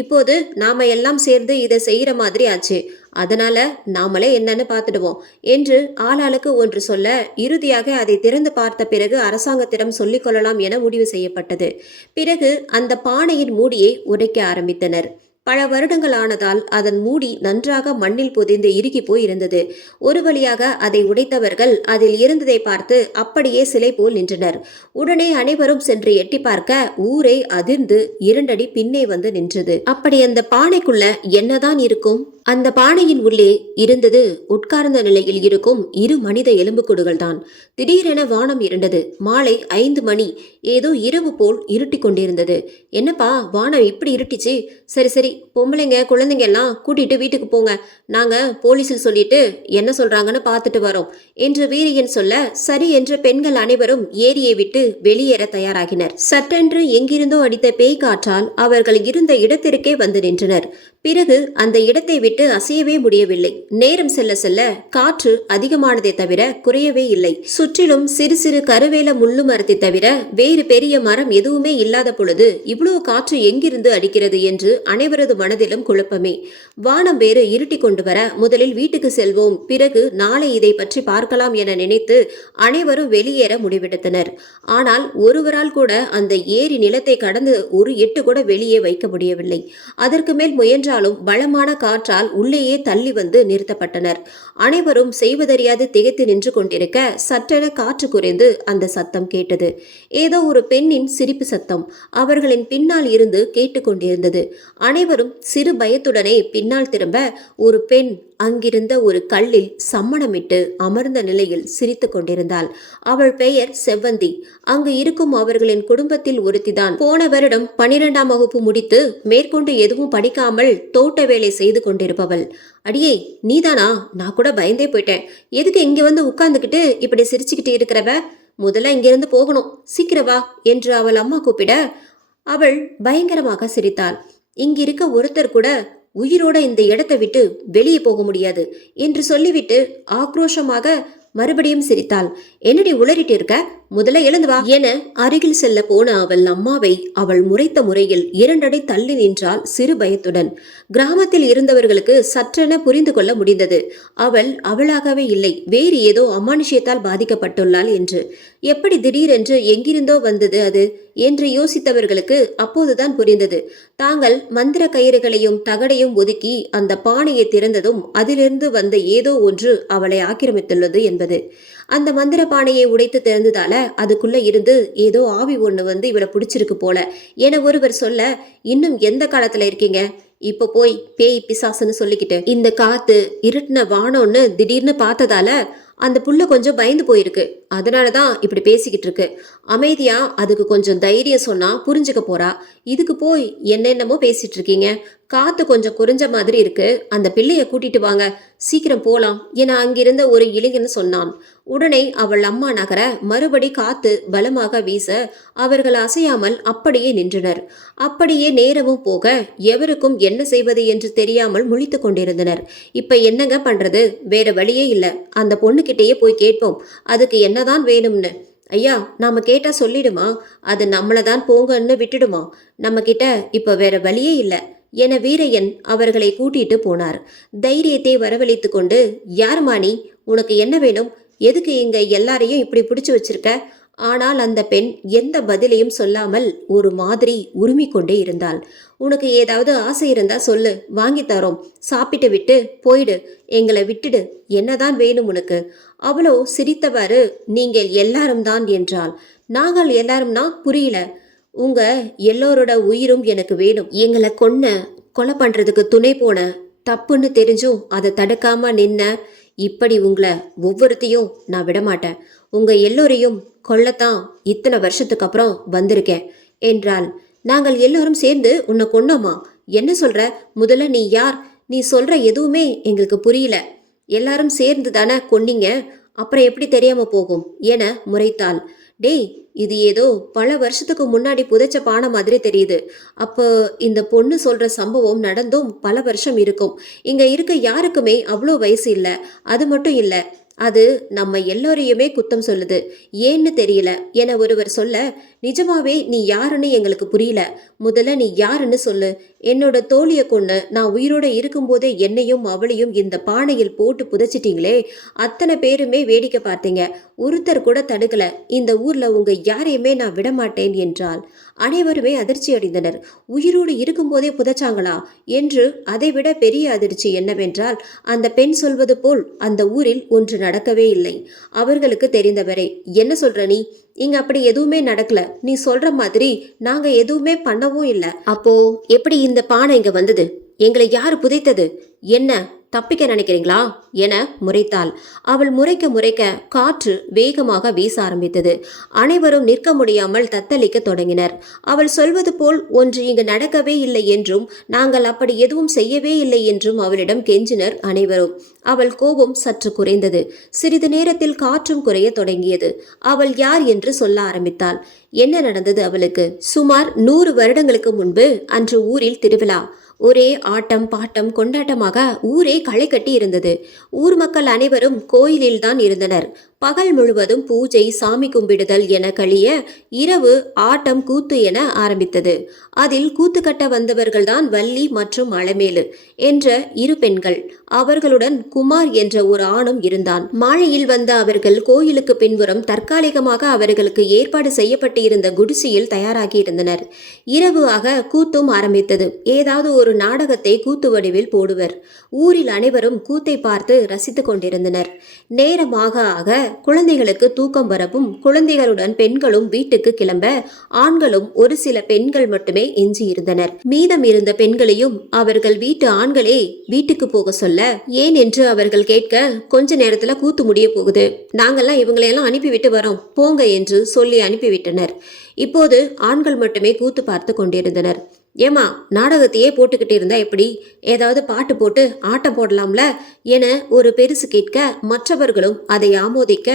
இப்போது நாம எல்லாம் சேர்ந்து இதை செய்யற மாதிரி ஆச்சு, அதனால நாமளே என்னன்னு பார்த்துடுவோம் என்று ஆளாளுக்கு ஒன்று சொல்ல, இறுதியாக அதை திறந்து பார்த்த பிறகு அரசாங்கத்திடம் சொல்லிக் கொள்ளலாம் என முடிவு செய்யப்பட்டது. பிறகு அந்த பானையின் மூடியை உடைக்க ஆரம்பித்தனர். பல வருடங்கள் ஆனதால் அதன் மூடி நன்றாக மண்ணில் புதைந்து இறுகி போய் இருந்தது. ஒரு வழியாக அதை உடைத்தவர்கள் அதில் இருந்ததை பார்த்து அப்படியே சிலை போல் நின்றனர். உடனே அனைவரும் சென்று எட்டி பார்க்க ஊரே அதிர்ந்து 2 அடி பின்னே வந்து நின்றது. அப்படி அந்த பானைக்குள்ள என்னதான் இருக்கும்? அந்த பானையின் உள்ளே இருந்தது உட்கார்ந்த நிலையில் இருக்கும் இரு மனித எலும்புக்கூடுகள் தான். திடீரென வானம் இருண்டது. மாலை 5 மணி. ஏதோ இரவு போல் இருட்டி கொண்டிருந்தது. என்னப்பா வானம் இப்படி இருட்டிச்சு? சரி சரி, பொம்பளைங்க குழந்தைங்க எல்லாம் கூட்டிட்டு வீட்டுக்கு போங்க, நாங்க போலீஸில் சொல்லிட்டு என்ன சொல்றாங்கன்னு பார்த்துட்டு வரோம் என்று வீரியன் சொல்ல, சரி என்று பெண்கள் அனைவரும் ஏரியை விட்டு வெளியேற தயாராகினர். சட்டென்று எங்கிருந்தோ அடித்த பேய் காற்றால் அவர்கள் இருந்த இடத்திற்கே வந்து நின்றனர். பிறகு அந்த இடத்தை விட்டு அசையவே முடியவில்லை. நேரம் செல்ல செல்ல காற்று அதிகமானதை தவிர குறையவே இல்லை. சுற்றிலும் சிறு சிறு கருவேல முள்ளு மரத்தை தவிர வேறு பெரிய மரம் எதுவுமே இல்லாத பொழுது இவ்வளவு காற்று எங்கிருந்து அடிக்கிறது என்று அனைவரது மனதிலும் குழப்பமே. வானம் வேறு இருட்டி கொண்டு வர முதலில் வீட்டுக்கு செல்வோம், பிறகு நாளை இதை பற்றி பார்க்கலாம் என நினைத்து அனைவரும் வெளியேற முடிவெடுத்தனர். ஆனால் ஒருவரால் கூட அந்த ஏரி நிலத்தை கடந்து ஒரு எட்டு கூட வெளியே வைக்க முடியவில்லை. அதற்கு மேல் முயன்றாலும் பலமான காற்றால் உள்ளேயே தள்ளி வந்து நிறுத்தப்பட்டனர். அனைவரும் செய்வதறியாது திகைத்து நின்று கொண்டிருக்க சற்றென காற்று குறைந்து அந்த சத்தம் கேட்டது. ஏதோ ஒரு பெண்ணின் சிரிப்பு சத்தம் அவர்களின் பின்னால் இருந்து கேட்டுக்கொண்டிருந்தது. அனைவரும் சிறு பயத்துடனே பின்னால் திரும்ப ஒரு பெண் அங்கிருந்த ஒரு கல்லில் சம்மணமிட்டு அமர்ந்த நிலையில் சிரித்து கொண்டிருந்தாள். அவள் பெயர் செவ்வந்தி. அங்கு இருக்கும் அவர்களின் குடும்பத்தில் ஒருத்திதான். போன வருடம் 12ஆம் வகுப்பு முடித்து மேற்கொண்டு எதுவும் படிக்காமல் தோட்ட வேலை செய்து கொண்டிருப்பவள். அடியே நீதானா? நான் கூட பயந்தே போயிட்டேன். எதுக்கு இங்க வந்து உட்கார்ந்துக்கிட்டு இப்படி சிரிச்சுக்கிட்டு இருக்கிறவ? முதல்ல இங்கிருந்து போகணும், சீக்கிரவா என்று அவள் அம்மா கூப்பிட அவள் பயங்கரமாக சிரித்தாள். இங்கிருக்க ஒருத்தர் கூட உயிரோட இந்த இடத்தை விட்டு வெளியே போக முடியாது என்று சொல்லிவிட்டு ஆக்ரோஷமாக மறுபடியும் சிரித்தாள். என்னடி உளறிட்டு இருக்க? முதல்ல எழுந்து வா என அருகில் செல்ல போன அவள் அம்மாவை அவள் முறைத்த முறையில் 2 அடி தள்ளி நின்றாள் சிறு பயத்துடன். கிராமத்தில் இருந்தவர்களுக்கு சற்றென புரிந்து கொள்ள முடிந்தது. அவள் அவளாகவே இல்லை, வேறு ஏதோ அமானுஷ்யத்தால் பாதிக்கப்பட்டுள்ளாள் என்று. எப்படி திடீரென்று எங்கிருந்தோ வந்தது அது என்று யோசித்தவர்களுக்கு அப்போதுதான் புரிந்தது. தாங்கள் மந்திர கயிறுகளையும் தகடையும் ஒதுக்கி அந்த பானையை திறந்ததும் அதிலிருந்து வந்த ஏதோ ஒன்று அவளை ஆக்கிரமித்துள்ளது என்பது. அந்த மந்திர பானையை உடைத்து திறந்ததால அதுக்குள்ள இருந்து ஏதோ ஆவி ஒண்ணு வந்து இவளை பிடிச்சிருக்கு போல என ஒருவர் சொல்ல, இன்னும் எந்த காலத்துல இருக்கீங்க? இப்ப போய் பேய் பிசாசுன்னு சொல்லிக்கிட்டு இந்த காத்து இருட்டின வானம்னு திடீர்னு பார்த்ததால அந்த புள்ள கொஞ்சம் பயந்து போயிருக்கு, அதனாலதான் இப்படி பேசிக்கிட்டு இருக்கு. அமைதியா அதுக்கு கொஞ்சம் தைரியம் சொன்னா புரிஞ்சுக்க போறா. இதுக்கு போய் என்னென்னமோ பேசிட்டு இருக்கீங்க. காத்து கொஞ்சம் குறைஞ்ச மாதிரி இருக்கு, அந்த பிள்ளைய கூட்டிட்டு வாங்க, சீக்கிரம் போலாம் என அங்கிருந்த ஒரு இளைஞன் சொன்னான். உடனே அவள் அம்மா நகர மறுபடி காத்து பலமாக வீச அவர்கள் அசையாமல் அப்படியே நின்றனர். அப்படியே நேரமும் போக எவருக்கும் என்ன செய்வது என்று தெரியாமல் முழித்து கொண்டிருந்தனர். இப்ப என்னங்க பண்றது? வேற வழியே இல்லை, அந்த பொண்ணுகிட்டயே போய் கேட்போம், அதுக்கு என்னதான் வேணும்னு. ஐயா, நாம கேட்டா சொல்லிடுமா? அது நம்மளதான் போங்கன்னு விட்டுடுமா? நம்ம கிட்ட இப்ப வேற வழியே இல்லை என வீரையன் அவர்களை கூட்டிட்டு போனார். தைரியத்தை வரவழைத்து கொண்டு, யாருமா நீ? உனக்கு என்ன வேணும்? எதுக்கு இங்க எல்லாரையும் இப்படி பிடிச்சு வச்சிருக்க? ஆனால் அந்த பெண் எந்த பதிலையும் சொல்லாமல் ஒரு மாதிரி உருமி கொண்டே இருந்தாள். உனக்கு ஏதாவது ஆசை இருந்தா சொல்லு, வாங்கி தரோம், சாப்பிட்டு விட்டு போயிடு, எங்களை விட்டுடு, என்னதான் வேணும் உனக்கு? அவளோ சிரித்தவாறு, நீங்கள் எல்லாரும் தான் என்றாள். நாங்கள் எல்லாரும்னா புரியல. உங்க எல்லோரோட உயிரும் எனக்கு வேணும். எங்களை கொலை பண்றதுக்கு துணை போன, தப்புன்னு தெரிஞ்சும் அதை தடுக்காம நின்ன, இப்படி உங்களை ஒவ்வொருத்தையும் நான் விடமாட்டேன். உங்க எல்லோரையும் கொல்லத்தான் இத்தனை வருஷத்துக்கு அப்புறம் வந்திருக்கேன் என்றாள். நாங்கள் எல்லாரும் சேர்ந்து உன்னை கொன்னோமா? என்ன சொல்ற? முதல்ல நீ யார்? நீ சொல்ற எதுவுமே எங்களுக்கு புரியல. எல்லாரும் சேர்ந்து தானே கொன்னீங்க, அப்புறம் எப்படி தெரியாம போகும் என முறைத்தாள். டேய், இது ஏதோ பல வருஷத்துக்கு முன்னாடி புதைச்ச பானை மாதிரி தெரியுது. அப்போ இந்த பொண்ணு சொல்ற சம்பவம் நடந்தும் பல வருஷம் இருக்கும். இங்க இருக்க யாருக்குமே அவ்வளோ வயசு இல்லை. அது மட்டும் இல்லை, அது நம்ம எல்லோரையுமே குத்தம் சொல்லுது, ஏன்னு தெரியல என ஒருவர் சொல்ல, நிஜமாவே நீ யாருன்னு எங்களுக்கு புரியல. முதல்ல நீ யாருன்னு சொல்லு. என்னோட தோழியை கொண்டு நான் உயிரோட இருக்கும்போதே என்னையும் அவளையும் இந்த பானையில் போட்டு புதைச்சிட்டீங்களே, அத்தனை பேருமே வேடிக்கை பார்த்தீங்க, ஒருத்தர் கூட தடுக்கல. இந்த ஊர்ல உங்க யாரையுமே நான் விடமாட்டேன் என்றால் அனைவருமே அதிர்ச்சி அடைந்தனர். உயிரோடு இருக்கும்போதே புதைச்சாங்களா என்று. அதைவிட பெரிய அதிர்ச்சி என்னவென்றால், அந்த பெண் சொல்வது போல் அந்த ஊரில் ஒன்று நடக்கவே இல்லை. அவர்களுக்கு தெரிந்தவரை. என்ன சொல்ற நீ? இங்க அப்படி எதுவுமே நடக்கல. நீ சொல்ற மாதிரி நாங்க எதுவுமே பண்ணவும் இல்லை. அப்போ எப்படி இந்த பானை இங்க வந்தது? எங்களை யாரு புதைத்தது? என்ன தப்பிக்க நினைக்கிறீங்களா என முறைத்தாள். அவள் முறைக்க முறைக்க காற்று வேகமாக வீச ஆரம்பித்தது. அனைவரும் நிற்க முடியாமல் தத்தளிக்க தொடங்கினர். அவள் சொல்வது போல் ஒன்று இங்கு நடக்கவே இல்லை என்றும் நாங்கள் அப்படி எதுவும் செய்யவே இல்லை என்றும் அவளிடம் கெஞ்சினர் அனைவரும். அவள் கோபம் சற்று குறைந்தது. சிறிது நேரத்தில் காற்றும் குறைய தொடங்கியது. அவள் யார் என்று சொல்ல ஆரம்பித்தாள். என்ன நடந்தது அவளுக்கு? சுமார் 100 வருடங்களுக்கு முன்பு அன்று ஊரில் திருவிழா. ஒரே ஆட்டம் பாட்டம் கொண்டாட்டமாக ஊரே களை கட்டி இருந்தது. ஊர் மக்கள் அனைவரும் கோயிலில்தான் இருந்தனர். பகல் முழுவதும் பூஜை, சாமி கும்பிடுதல் என கழிய இரவு ஆட்டம் கூத்து என ஆரம்பித்தது. அதில் கூத்து கட்ட வந்தவர்கள்தான் வள்ளி மற்றும் அலமேலு என்ற 2 பெண்கள். அவர்களுடன் குமார் என்ற ஒரு ஆணும் இருந்தான். மாலையில் வந்த அவர்கள் கோயிலுக்கு பின்புறம் தற்காலிகமாக அவர்களுக்கு ஏற்பாடு செய்யப்பட்டு இருந்த குடிசையில் தயாராகி இருந்தனர். இரவு ஆக கூத்தும் ஆரம்பித்தது. ஏதாவது ஒரு நாடகத்தை கூத்து வடிவில் போடுவர். ஊரில் அனைவரும் கூத்தை பார்த்து ரசித்துக் கொண்டிருந்தனர். நேரமாக ஆக குழந்தைகளுக்கு தூக்கம் வரவும் குழந்தைகளுடன் பெண்களும் வீட்டுக்கு கிளம்ப ஆண்களும் ஒரு சில பெண்கள் மட்டுமே எஞ்சி இருந்தனர். மீதம் இருந்த பெண்களையும் அவர்கள் வீட்டு ஆண்களே வீட்டுக்கு போக சொல்ல, ஏன் என்று அவர்கள் கேட்க, கொஞ்ச நேரத்துல கூத்து முடிய போகுது, நாங்கெல்லாம் இவங்களையெல்லாம் அனுப்பிவிட்டு வரோம், போங்க என்று சொல்லி அனுப்பிவிட்டனர். இப்போது ஆண்கள் மட்டுமே கூத்து பார்த்து கொண்டிருந்தனர். ஏமா, நாடகத்தையே போட்டுக்கிட்டு இருந்தா எப்படி? ஏதாவது பாட்டு போட்டு ஆட்டம் போடலாம்ல என ஒரு பெருசு கேட்க மற்றவர்களும் அதை ஆமோதிக்க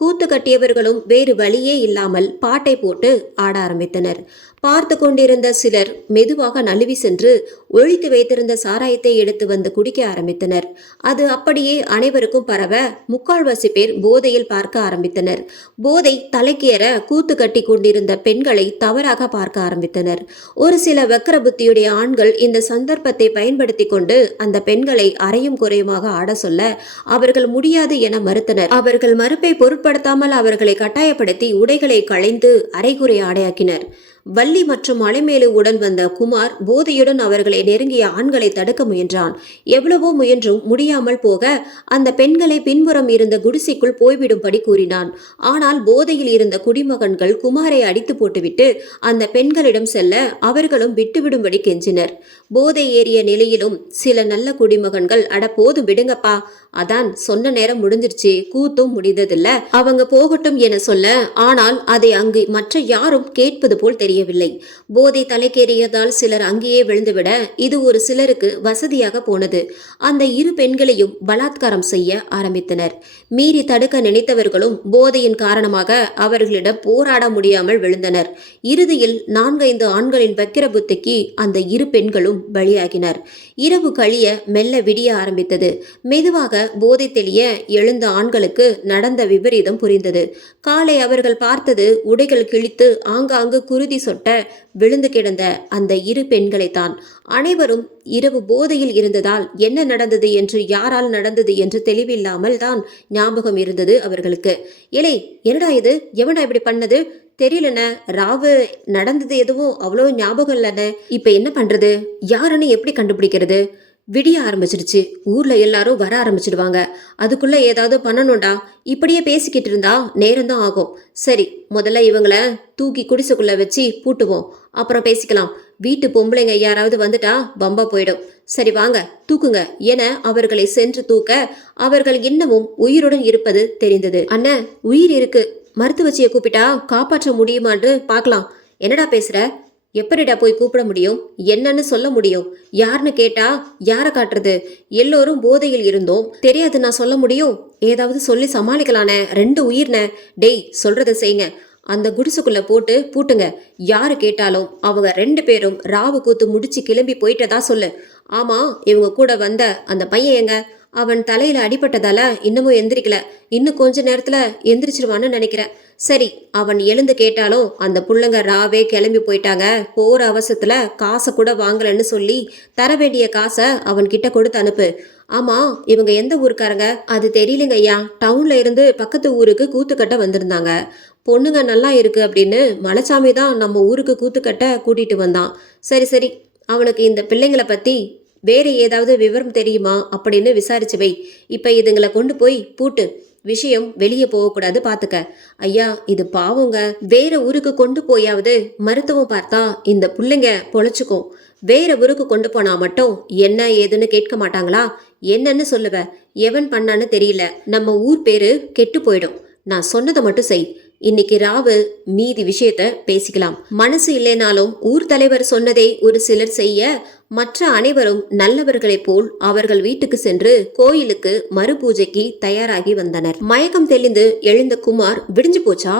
கூத்து கட்டியவர்களும் வேறு வழியே இல்லாமல் பாட்டை போட்டு ஆட ஆரம்பித்தனர். பார்த்து கொண்டிருந்த சிலர் மெதுவாக நழுவி சென்று ஒழித்து வைத்திருந்த சாராயத்தை எடுத்து வந்து குடிக்க ஆரம்பித்தனர். அது அப்படியே அனைவருக்கும் பரவ 3/4 பேர் போதையில் பார்க்க ஆரம்பித்தனர். போதை தலைக்கேற கூத்து கட்டி கொண்டிருந்த பெண்களை தவறாக பார்க்க ஆரம்பித்தனர். ஒரு சில வக்கர புத்தியுடைய ஆண்கள் இந்த சந்தர்ப்பத்தை பயன்படுத்தி கொண்டு அந்த பெண்களை அறையும் குறையுமாக ஆட சொல்ல அவர்கள் முடியாது என மறுத்தனர். அவர்கள் மறுப்பை பொருட்படுத்தாமல் அவர்களை கட்டாயப்படுத்தி உடைகளை களைந்து அரைகுறை ஆடையாக்கினர். வள்ளி மற்றும் அலைமேலு உடன் வந்த குமார் போதையுடன் அவர்களை நெருங்கிய ஆண்களை தடுக்க முயன்றான். எவ்வளவோ முயன்றும் முடியாமல் போக அந்த பெண்களை பின்புறம் இருந்த குடிசைக்குள் போய்விடும்படி கூறினான். ஆனால் போதையில் இருந்த குடிமகன்கள் குமாரை அடித்து போட்டுவிட்டு அந்த பெண்களிடம் செல்ல அவர்களும் விட்டுவிடும்படி கெஞ்சினர். போதை ஏறிய நிலையிலும் சில நல்ல குடிமகன்கள், அட போதும் விடுங்கப்பா, அதான் சொன்ன நேரம் முடிஞ்சிருச்சு, கூத்தும் முடிந்ததில்ல, அவங்க போகட்டும் என சொல்ல, ஆனால் அதை அங்கு மற்ற யாரும் கேட்பது போல் தெரியவில்லை. போதை தலைக்கேறியதால் சிலர் அங்கேயே விழுந்துவிட இது ஒரு சிலருக்கு வசதியாக போனது. அந்த 2 பெண்களையும் பலாத்காரம் செய்ய ஆரம்பித்தனர். மீறி தடுக்க நினைத்தவர்களும் போதையின் காரணமாக அவர்களிடம் போராட முடியாமல் விழுந்தனர். இறுதியில் 4-5 ஆண்களின் வக்கிர புத்திக்கு அந்த 2 பெண்களும் பலியாகினர். இரவு கழிய மெல்ல விடிய ஆரம்பித்தது. மெதுவாக போதை தெளிய எழுந்த ஆண்களுக்கு நடந்த விபரீதம் புரிந்தது. காலை அவர்கள் பார்த்தது உடைகள் கிழித்து ஆங்காங்கு குருதி சொட்ட விழுந்து கிடந்த அந்த 2 பெண்களைத்தான். அனைவரும் இரவு போதையில் இருந்ததால் என்ன நடந்தது என்று, யாரால் நடந்தது என்று தெளிவில்லாமல் தான் ஞாபகம் இருந்தது அவர்களுக்கு. ஏலே, என்னடா இது, எவனா இப்படி பண்ணது தெரியலண்ண, ராவு நடந்தது எதுவும் அவ்வளோ ஞாபகம் இல்லைண்ண, இப்ப என்ன பண்றது, யாருன்னு எப்படி கண்டுபிடிக்கிறது? விடிய ஆரம்பிச்சிடுச்சு, ஊர்ல எல்லாரும் வர ஆரம்பிச்சிடுவாங்க, அதுக்குள்ள ஏதாவது பண்ணணும்டா, இப்படியே பேசிக்கிட்டு இருந்தா நேரம்தான் ஆகும். சரி, முதல்ல இவங்களை தூக்கி குடிசைக்குள்ள வச்சு பூட்டுவோம், அப்புறம் பேசிக்கலாம். வீட்டு பொம்பளைங்க யாராவது வந்துட்டா பம்பா போயிடும். சரி வாங்க தூக்குங்க என அவர்களை சென்று தூக்க அவர்கள் இன்னமும் உயிருடன் இருப்பது தெரிந்தது. அண்ணன் உயிர் இருக்கு, மருத்துவச்சியை கூப்பிட்டா காப்பாற்ற முடியுமான்னு பார்க்கலாம். என்னடா பேசுற? எப்படிடா போய் கூப்பிட முடியும்? என்னன்னு சொல்ல முடியும்? யாருன்னு கேட்டா யாரை காட்டுறது? எல்லோரும் போதையில் இருந்தோம், தெரியாது நான் சொல்ல முடியும்? ஏதாவது சொல்லி சமாளிக்கலானே, 2 உயிர்னே. டேய், சொல்றதை செய்யுங்க, அந்த குடிசுக்குள்ள போட்டு பூட்டுங்க. யாரு கேட்டாலும் அவங்க 2 பேரும் ராவு கூத்து முடிச்சு கிளம்பி போயிட்டதா சொல்லு. ஆமா, இவங்க கூட வந்த அந்த பையன் எங்க? அவன் தலையில அடிபட்டதால இன்னமும் எந்திரிக்கல, இன்னும் கொஞ்ச நேரத்துல எந்திரிச்சிருவான்னு நினைக்கிறேன். சரி, அவன் எழுந்து கேட்டாலும் அந்த புள்ளங்க ராவே கிளம்பி போயிட்டாங்க, போற அவசரத்துல காசை கூட வாங்கலன்னு சொல்லி தர வேண்டிய காசை அவன் கிட்ட கொடுத்து அனுப்பு. ஆமா, இவங்க எந்த ஊருக்காரங்க? அது தெரியலங்க ஐயா, டவுன்ல இருந்து பக்கத்து ஊருக்கு கூத்துக்கட்ட வந்திருந்தாங்க. பொண்ணுங்க நல்லா இருக்கு அப்படின்னு மலைச்சாமி தான் நம்ம ஊருக்கு கூத்துக்கட்ட கூட்டிட்டு வந்தான். சரி சரி, அவனுக்கு இந்த பிள்ளைங்களை பத்தி வேற ஏதாவது விவரம் தெரியுமா அப்படின்னு விசாரிச்சு வை. இப்ப இதுங்களை கொண்டு போய் பூட்டு, விஷயம் வெளியே போகக்கூடாது பாத்துக்க. ஐயா, இது பாவங்க, வேற ஊருக்கு கொண்டு போயாவது மருத்துவம் பார்த்தா இந்த பிள்ளைங்க பொழைச்சுக்கும். வேற ஊருக்கு கொண்டு போனா மட்டும் என்ன ஏதுன்னு கேட்க மாட்டாங்களா? என்னன்னு சொல்லுவ? எவன் பண்ணான்னு தெரியல. நம்ம ஊர் பேரு கெட்டு போயிடும். நான் சொன்னதை மட்டும் செய். இன்னைக்கு ராவு மீதி விஷயத்த பேசிக்கலாம். மனசு இல்லைனாலும் ஊர் தலைவர் சொன்னதை ஒரு சிலர் செய்ய, மற்ற அனைவரும் நல்லவர்களைப் போல் அவர்கள் வீட்டுக்கு சென்று கோயிலுக்கு மறுபூஜைக்கு தயாராகி வந்தனர். மயக்கம் தெளிந்து எழுந்த குமார், விடிஞ்சு போச்சா?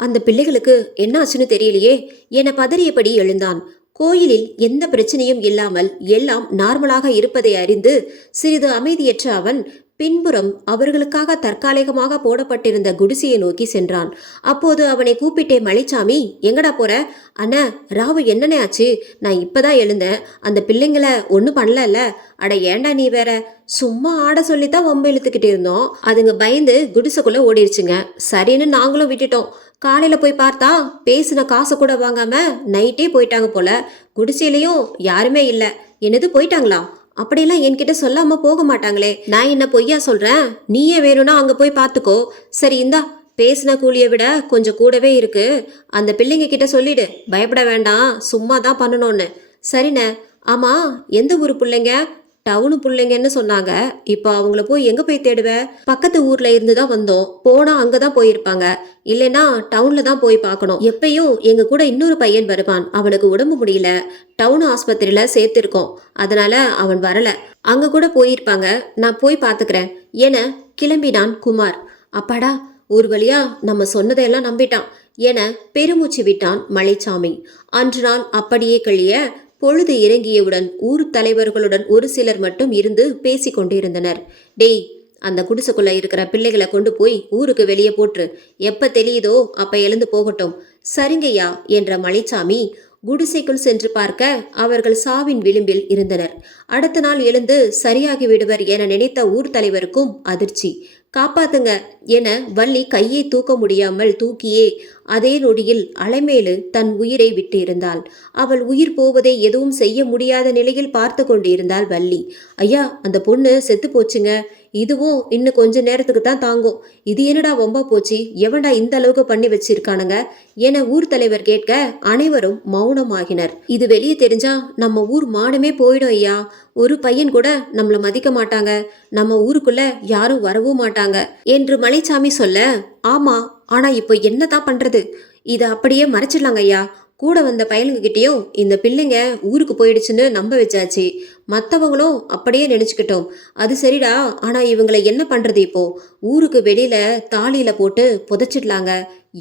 அந்த பிள்ளைகளுக்கு என்ன ஆச்சுன்னு தெரியலையே என பதறியபடி எழுந்தான். கோயிலில் எந்த பிரச்சனையும் இல்லாமல் எல்லாம் நார்மலாக இருப்பதை அறிந்து சிறிது அமைதியற்ற அவன் பின்புறம் அவர்களுக்காக தற்காலிகமாக போடப்பட்டிருந்த குடிசையை நோக்கி சென்றான். அப்போது அவனை கூப்பிட்டே, மலைச்சாமி, எங்கடா போற? அண்ணா, ராவு என்னன்னே ஆச்சு? நான் இப்பதான் எழுந்தேன். அந்த பிள்ளைங்களை ஒன்றும் பண்ணல. அட ஏண்டா நீ வேற, சும்மா ஆட சொல்லித்தான் வம்பு இழுத்துக்கிட்டு இருந்தோம். அதுங்க பயந்து குடிசைக்குள்ள ஓடிடுச்சுங்க. சரின்னு நாங்களும் விட்டுட்டோம். காலையில போய் பார்த்தா பேசின காசை கூட வாங்காம நைட்டே போயிட்டாங்க போல. குடிசையிலையும் யாருமே இல்லை. என்னது போயிட்டாங்களா? அப்படியெல்லாம் என்கிட்ட சொல்லாம போக மாட்டாங்களே. நான் என்ன பொய்யா சொல்றேன்? நீயே வேணும்னா அங்க போய் பார்த்துக்கோ. சரி, இந்தா, பேசின கூலியை விட கொஞ்சம் கூடவே இருக்கு. அந்த பிள்ளைங்க கிட்ட சொல்லிடு, பயப்பட வேண்டாம், சும்மா தான் பண்ணணும்னு. சரிண்ணே. ஆமா, எந்த ஊரு பிள்ளைங்க? டவுனு பிள்ளைங்கன்னு சொன்னாங்க. இப்போ அவங்கள போய் எங்க போய் தேடுவ? பக்கத்து ஊர்ல இருந்து தான் வந்தோம். போனா அங்கதான் போயிருப்பாங்க. இல்லைன்னா டவுன்ல தான் போய் பார்க்கணும். எப்பயும் எங்க கூட இன்னொரு பையன் வருவான். அவனுக்கு உடம்பு முடியல, டவுன் ஆஸ்பத்திரியில சேர்த்திருக்கோம். அதனால அவன் வரல. அங்க கூட போயிருப்பாங்க. நான் போய் பாத்துக்கிறேன் என கிளம்பினான் குமார். அப்பாடா, ஒரு வழியா நம்ம சொன்னதையெல்லாம் நம்பிட்டான் என பெருமூச்சு விட்டான் மலைச்சாமி. அன்று நாள் அப்படியே கழிய பொழுது இறங்கியவுடன் ஊர் தலைவர்களுடன் ஒரு சிலர் மட்டும் இருந்து பேசி கொண்டிருந்தனர். டேய், அந்த குடிசைக்குள்ள இருக்கிற பிள்ளைகளை கொண்டு போய் ஊருக்கு வெளியே போற்று. எப்ப தெரியுதோ அப்ப எழுந்து போகட்டும். சரிங்கய்யா என்ற மலைச்சாமி குடிசைக்குள் சென்று பார்க்க அவர்கள் சாவின் விளிம்பில் இருந்தனர். அடுத்த நாள் எழுந்து சரியாகி விடுவர் என நினைத்த ஊர் தலைவருக்கும் அதிர்ச்சி. காப்பாத்துங்க என வள்ளி கையை தூக்க முடியாமல் தூக்கியே அதே நொடியில் அலைமேலு தன் உயிரை விட்டு இருந்தாள். அவள் உயிர் போவதை எதுவும் செய்ய முடியாத நிலையில் பார்த்து கொண்டிருந்தாள் வள்ளி. ஐயா, அந்த பொண்ணு செத்து போச்சுங்க. இதுவும் இன்னும் கொஞ்ச நேரத்துக்கு தான் தாங்கும். இது என்னடா வம்பா போச்சு? எவன்டா இந்த அளவுக்கு பண்ணி வச்சிருக்கானுங்க என ஊர் தலைவர் கேட்க அனைவரும் மௌனமாகினர். இது வெளியே தெரிஞ்சா நம்ம ஊர் மானமே போயிடும் ஐயா. ஒரு பையன் கூட நம்மள மதிக்க மாட்டாங்க. நம்ம ஊருக்குள்ள யாரும் வரவும் மாட்டாங்க என்று மலைச்சாமி சொல்ல, ஆமா, ஆனா இப்போ என்னதான் பண்றது? இதை அப்படியே மறைச்சிடலாங்க ஐயா. கூட வந்த பயலுங்க கிட்டேயும் இந்த பிள்ளைங்க ஊருக்கு போயிடுச்சுன்னு நம்ப வச்சாச்சு. மற்றவங்களும் அப்படியே நினச்சிக்கிட்டோம். அது சரிடா, ஆனால் இவங்களை என்ன பண்ணுறது? இப்போ ஊருக்கு வெளியில தாலியில போட்டு புதைச்சிடலாங்க.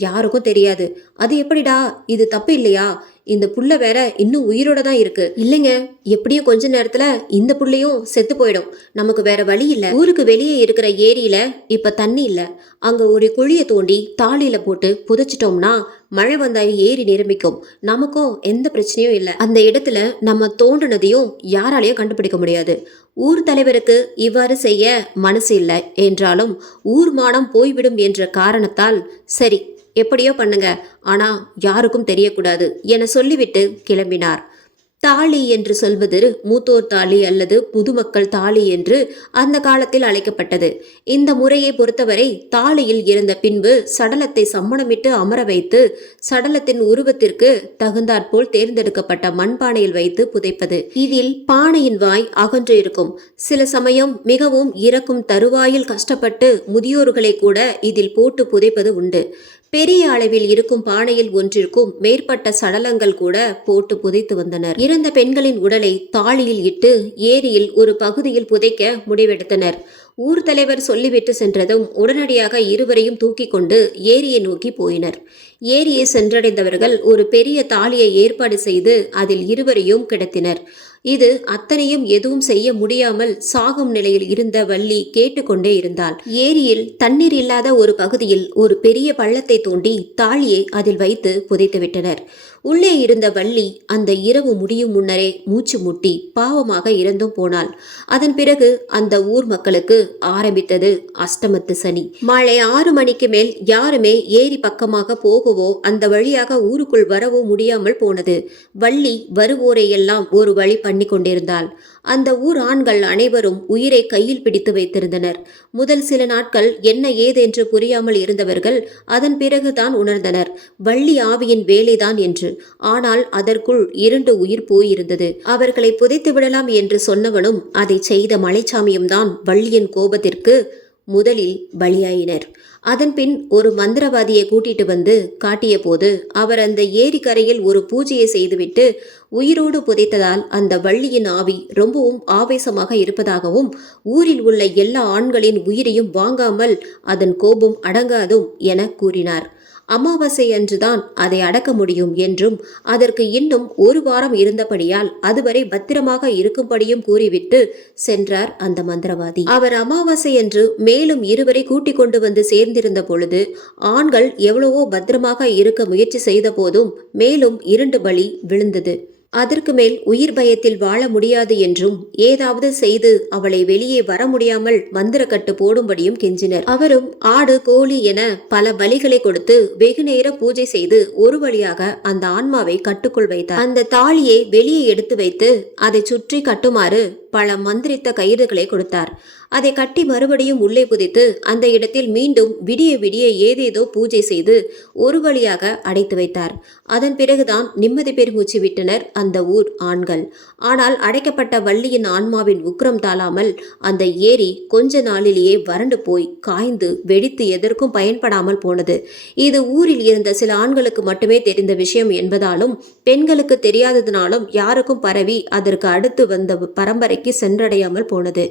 யாருக்கும் தெரியாது. அது எப்படிடா? இது தப்பு இல்லையா? இந்த புள்ள வேற இன்னும் உயிரோட தான் இருக்கு. இல்லைங்க, எப்படியும் கொஞ்ச நேரத்துல இந்த புள்ளையும் செத்து போயிடும். நமக்கு வேற வழி இல்லை. ஊருக்கு வெளியே இருக்கிற ஏரியில இப்ப தண்ணி இல்லை. அங்க ஒரு குழியை தோண்டி தாலியில போட்டு புதைச்சிட்டோம்னா மழை வந்தா ஏரி நிரம்பிக்கும். நமக்கும் எந்த பிரச்சனையும் இல்லை. அந்த இடத்துல நம்ம தோண்டினதையும் யாராலையும் கண்டுபிடிக்க முடியாது. ஊர் தலைவருக்கு இவ்வாறு செய்ய மனசு இல்லை என்றாலும் ஊர் மானம் போய்விடும் என்ற காரணத்தால் சரி, எப்படியோ பண்ணுங்க, ஆனா யாருக்கும் தெரியக்கூடாது என சொல்லிவிட்டு கிளம்பினார். தாலி என்று சொல்வது மூத்தோர் தாலி அல்லது புதுமக்கள் தாலி என்று அந்த காலத்தில் அழைக்கப்பட்டது. இந்த முறையை பொறுத்தவரை தாலியில் இருந்த பின்பு சடலத்தை சம்மணமிட்டு அமர வைத்து சடலத்தின் உருவத்திற்கு தகுந்தாற்போல் தேர்ந்தெடுக்கப்பட்ட மண்பானையில் வைத்து புதைப்பது. இதில் பானையின் வாய் அகன்று இருக்கும். சில சமயம் மிகவும் இறக்கும் தருவாயில் கஷ்டப்பட்டு முதியோர்களை கூட இதில் போட்டு புதைப்பது உண்டு. பெரிய அளவில் இருக்கும் பானையில் ஒன்றிற்கும் மேற்பட்ட சடலங்கள் கூட போட்டு புதைத்து வந்தனர். இறந்த பெண்களின் உடலை தாலியில் இட்டு ஏரியில் ஒரு பகுதியில் புதைக்க முடிவெடுத்தனர். ஊர் தலைவர் சொல்லிவிட்டு சென்றதும் உடனடியாக இருவரையும் தூக்கி கொண்டு ஏரியை நோக்கி போயினர். ஏரியை சென்றடைந்தவர்கள் ஒரு பெரிய தாலியை ஏற்பாடு செய்து அதில் இருவரையும் கிடத்தினர். இது அத்தனையும் எதுவும் செய்ய முடியாமல் சாகும் நிலையில் இருந்த வள்ளி கேட்டுக்கொண்டே இருந்தாள். ஏரியில் தண்ணீர் இல்லாத ஒரு பகுதியில் ஒரு பெரிய பள்ளத்தை தோண்டி தாலியை அதில் வைத்து புதைத்து விட்டனர். உள்ளே இருந்த வள்ளி அந்த இரவு முடியும் முன்னரே மூச்சு முட்டி பாவமாக இறந்தும் போனாள். அதன் பிறகு அந்த ஊர் மக்களுக்கு ஆரம்பித்தது அஷ்டமத்து சனி. மாலை 6 மணிக்கு மேல் யாருமே ஏரி பக்கமாக போகவோ அந்த வழியாக ஊருக்குள் வரவோ முடியாமல் போனது. வள்ளி வருவோரையெல்லாம் ஒரு வழி பண்ணி பண்ணி கொண்டிருந்தாள். அந்த ஊர் ஆண்கள் அனைவரும் உயிரை கையில் பிடித்து வைத்திருந்தனர். முதல் சில நாட்கள் என்ன ஏதென்று புரியாமல் இருந்தவர்கள் அதன் பிறகுதான் உணர்ந்தனர், வள்ளி ஆவியின் வேலைதான் என்று. ஆனால் அதற்குள் 2 உயிர் போயிருந்தது. அவர்களை புதைத்து விடலாம் என்று சொன்னவனும் அதை செய்த மலைச்சாமியும் தான் வள்ளியின் கோபத்திற்கு முதலில் பலியாயினர். அதன்பின் ஒரு மந்திரவாதியை கூட்டிட்டு வந்து காட்டிய போது அவர் அந்த ஏரிக்கரையில் ஒரு பூஜையை செய்துவிட்டு உயிரோடு புதைத்ததால் அந்த வள்ளியின் ஆவி ரொம்பவும் ஆவேசமாக இருப்பதாகவும் ஊரில் உள்ள எல்லா ஆண்களின் உயிரையும் வாங்காமல் அதன் கோபம் அடங்காதும் என கூறினார். அமாவாசை அன்றுதான் அதை அடக்க முடியும் என்றும் அதற்கு இன்னும் 1 வாரம் இருந்தபடியால் அதுவரை பத்திரமாக இருக்கும்படியும் கூறிவிட்டு சென்றார் அந்த மந்திரவாதி. அவர் அமாவாசை அன்று மேலும் 2 கூட்டிக் கொண்டு வந்து சேர்ந்திருந்த பொழுது ஆண்கள் எவ்வளவோ பத்திரமாக இருக்க முயற்சி செய்த போதும் மேலும் 2 பலி விழுந்தது. அதற்கு மேல் உயிர் பயத்தில் வாழ முடியாது என்றும் ஏதாவது செய்து அவளை வெளியே வர முடியாமல் மந்திரக்கட்டு போடும்படியும் கெஞ்சினர். அவரும் ஆடு கோழி என பல பலிகளை கொடுத்து வெகுநேர பூஜை செய்து ஒரு வழியாக அந்த ஆன்மாவை கட்டுக்குள் வைத்தார். அந்த தாலியை வெளியே எடுத்து வைத்து அதை சுற்றி கட்டுமாறு பல மந்திரித்த கயிறுகளை கொடுத்தார். அதை கட்டி மறுபடியும் உள்ளே புதைத்து அந்த இடத்தில் மீண்டும் விடிய விடிய ஏதேதோ பூஜை செய்து ஒரு வழியாக அடைத்து வைத்தார். அதன் பிறகுதான் நிம்மதி பெருமூச்சு விட்டனர் அந்த ஊர் ஆண்கள். ஆனால் அடைக்கப்பட்ட வள்ளியின் ஆன்மாவின் உக்கிரம் தாழாமல் அந்த ஏரி கொஞ்ச நாளிலேயே வறண்டு போய் காய்ந்து வெடித்து எதற்கும் பயன்படாமல் போனது. இது ஊரில் இருந்த சில ஆண்களுக்கு மட்டுமே தெரிந்த விஷயம் என்பதாலும் பெண்களுக்கு தெரியாததினாலும் யாருக்கும் பரவி அதற்கு அடுத்து வந்த பரம்பரைக்கு சென்றடையாமல் போனது.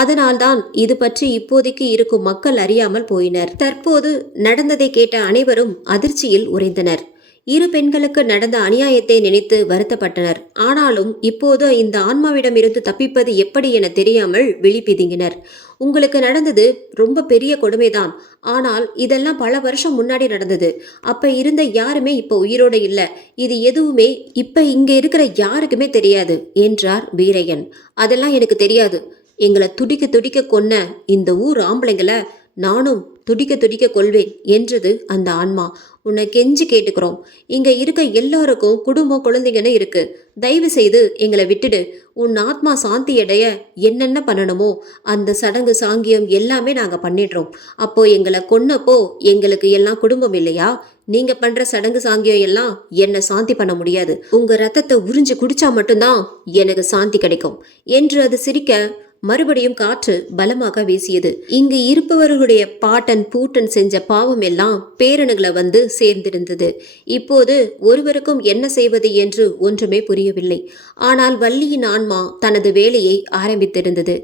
அதனால்தான் இது பற்றி இப்போதைக்கு இருக்கும் மக்கள் அறியாமல் போயினர். தற்போது நடந்ததை கேட்ட அனைவரும் அதிர்ச்சியில் உறைந்தனர். 2 பெண்களுக்கு நடந்த அநியாயத்தை நினைத்து வருத்தப்பட்டனர். ஆனாலும் இப்போது இந்த ஆன்மாவிடமிருந்து தப்பிப்பது எப்படி என தெரியாமல் விழி பிதுங்கினர். உங்களுக்கு நடந்தது ரொம்ப பெரிய கொடுமைதான். ஆனால் இதெல்லாம் பல வருஷம் முன்னாடி நடந்தது. அப்ப இருந்த யாருமே இப்ப உயிரோடு இல்ல. இது எதுவுமே இப்ப இங்க இருக்கிற யாருக்குமே தெரியாது என்றார் வீரையன். அதெல்லாம் எனக்கு தெரியாது. எங்களை துடிக்க துடிக்க கொன்ன இந்த ஊர் ஆம்பளைங்களை நானும் துடிக்க துடிக்க கொள்வேன் என்றது அந்த ஆன்மா. உன்னை கெஞ்சி கேட்டுக்கிறோம். இங்க இருக்க எல்லாருக்கும் குடும்பம் குழந்தைங்கன்னு இருக்கு. தயவு செய்து எங்களை விட்டுடு. உன் ஆத்மா சாந்தி அடைய என்னென்ன பண்ணணுமோ அந்த சடங்கு சாங்கியம் எல்லாமே நாங்க பண்ணிடுறோம். அப்போ எங்களை கொன்னப்போ எங்களுக்கு எல்லாம் குடும்பம் இல்லையா? நீங்க பண்ற சடங்கு சாங்கியம் எல்லாம் என்ன சாந்தி பண்ண முடியாது. உங்க ரத்தத்தை உறிஞ்சு குடிச்சா மட்டும்தான் எனக்கு சாந்தி கிடைக்கும் என்று அது சிரிக்க மறுபடியும் காற்று பலமாக வீசியது. இங்கு இருப்பவர்களுடைய பாட்டன் பூட்டன் செஞ்ச பாவம் எல்லாம் பேரனுகளை வந்து சேர்ந்திருந்தது. இப்போது ஒருவருக்கும் என்ன செய்வது என்று ஒன்றுமே புரியவில்லை. ஆனால் வள்ளியின் ஆன்மா தனது வேலையை ஆரம்பித்திருந்தது.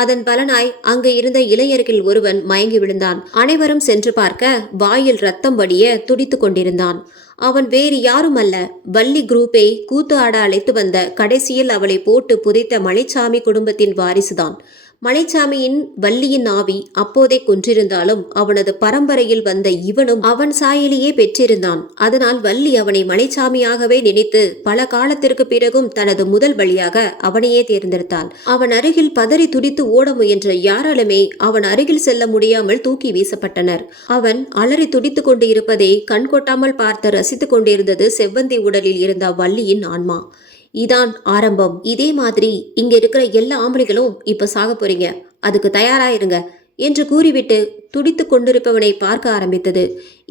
அதன் பலனாய் அங்கு இருந்த இளைஞர்கள் ஒருவன் மயங்கி விழுந்தான். அனைவரும் சென்று பார்க்க வாயில் ரத்தம் வடிய துடித்து கொண்டிருந்தான். அவன் வேறு யாரும் அல்ல, வள்ளி குரூப்பை கூத்து ஆட அழைத்து வந்த கடைசியில் அவளை போட்டு புதைத்த மலைச்சாமி குடும்பத்தின் வாரிசுதான். மலைச்சாமியின் வள்ளியின் ஆவி அப்போதே கொன்றிருந்தாலும் அவனது பரம்பரையில் வந்த இவனும் அவன் சாயலியே பெற்றிருந்தான். அதனால் வள்ளி அவனை மலைச்சாமியாகவே நினைத்து பல காலத்திற்கு பிறகும் தனது முதல் பலியாக அவனையே தேர்ந்தெடுத்தாள். அவன் அருகில் பதறி துடித்து ஓட முயன்ற யாராலுமே அவன் அருகில் செல்ல முடியாமல் தூக்கி வீசப்பட்டனர். அவன் அலறி துடித்து கொண்டு இருப்பதை கண்கொட்டாமல் பார்த்து ரசித்துக் கொண்டிருந்தது செவ்வந்தி உடலில் இருந்த வள்ளியின் ஆன்மா. இதான் ஆரம்பம். இதே மாதிரி இங்க இருக்கிற எல்லா ஆம்பளைகளும் இப்ப சாக போறீங்க, அதுக்கு தயாராயிருங்க என்று கூறிவிட்டு துடித்து கொண்டிருப்பவனை பார்க்க ஆரம்பித்தது.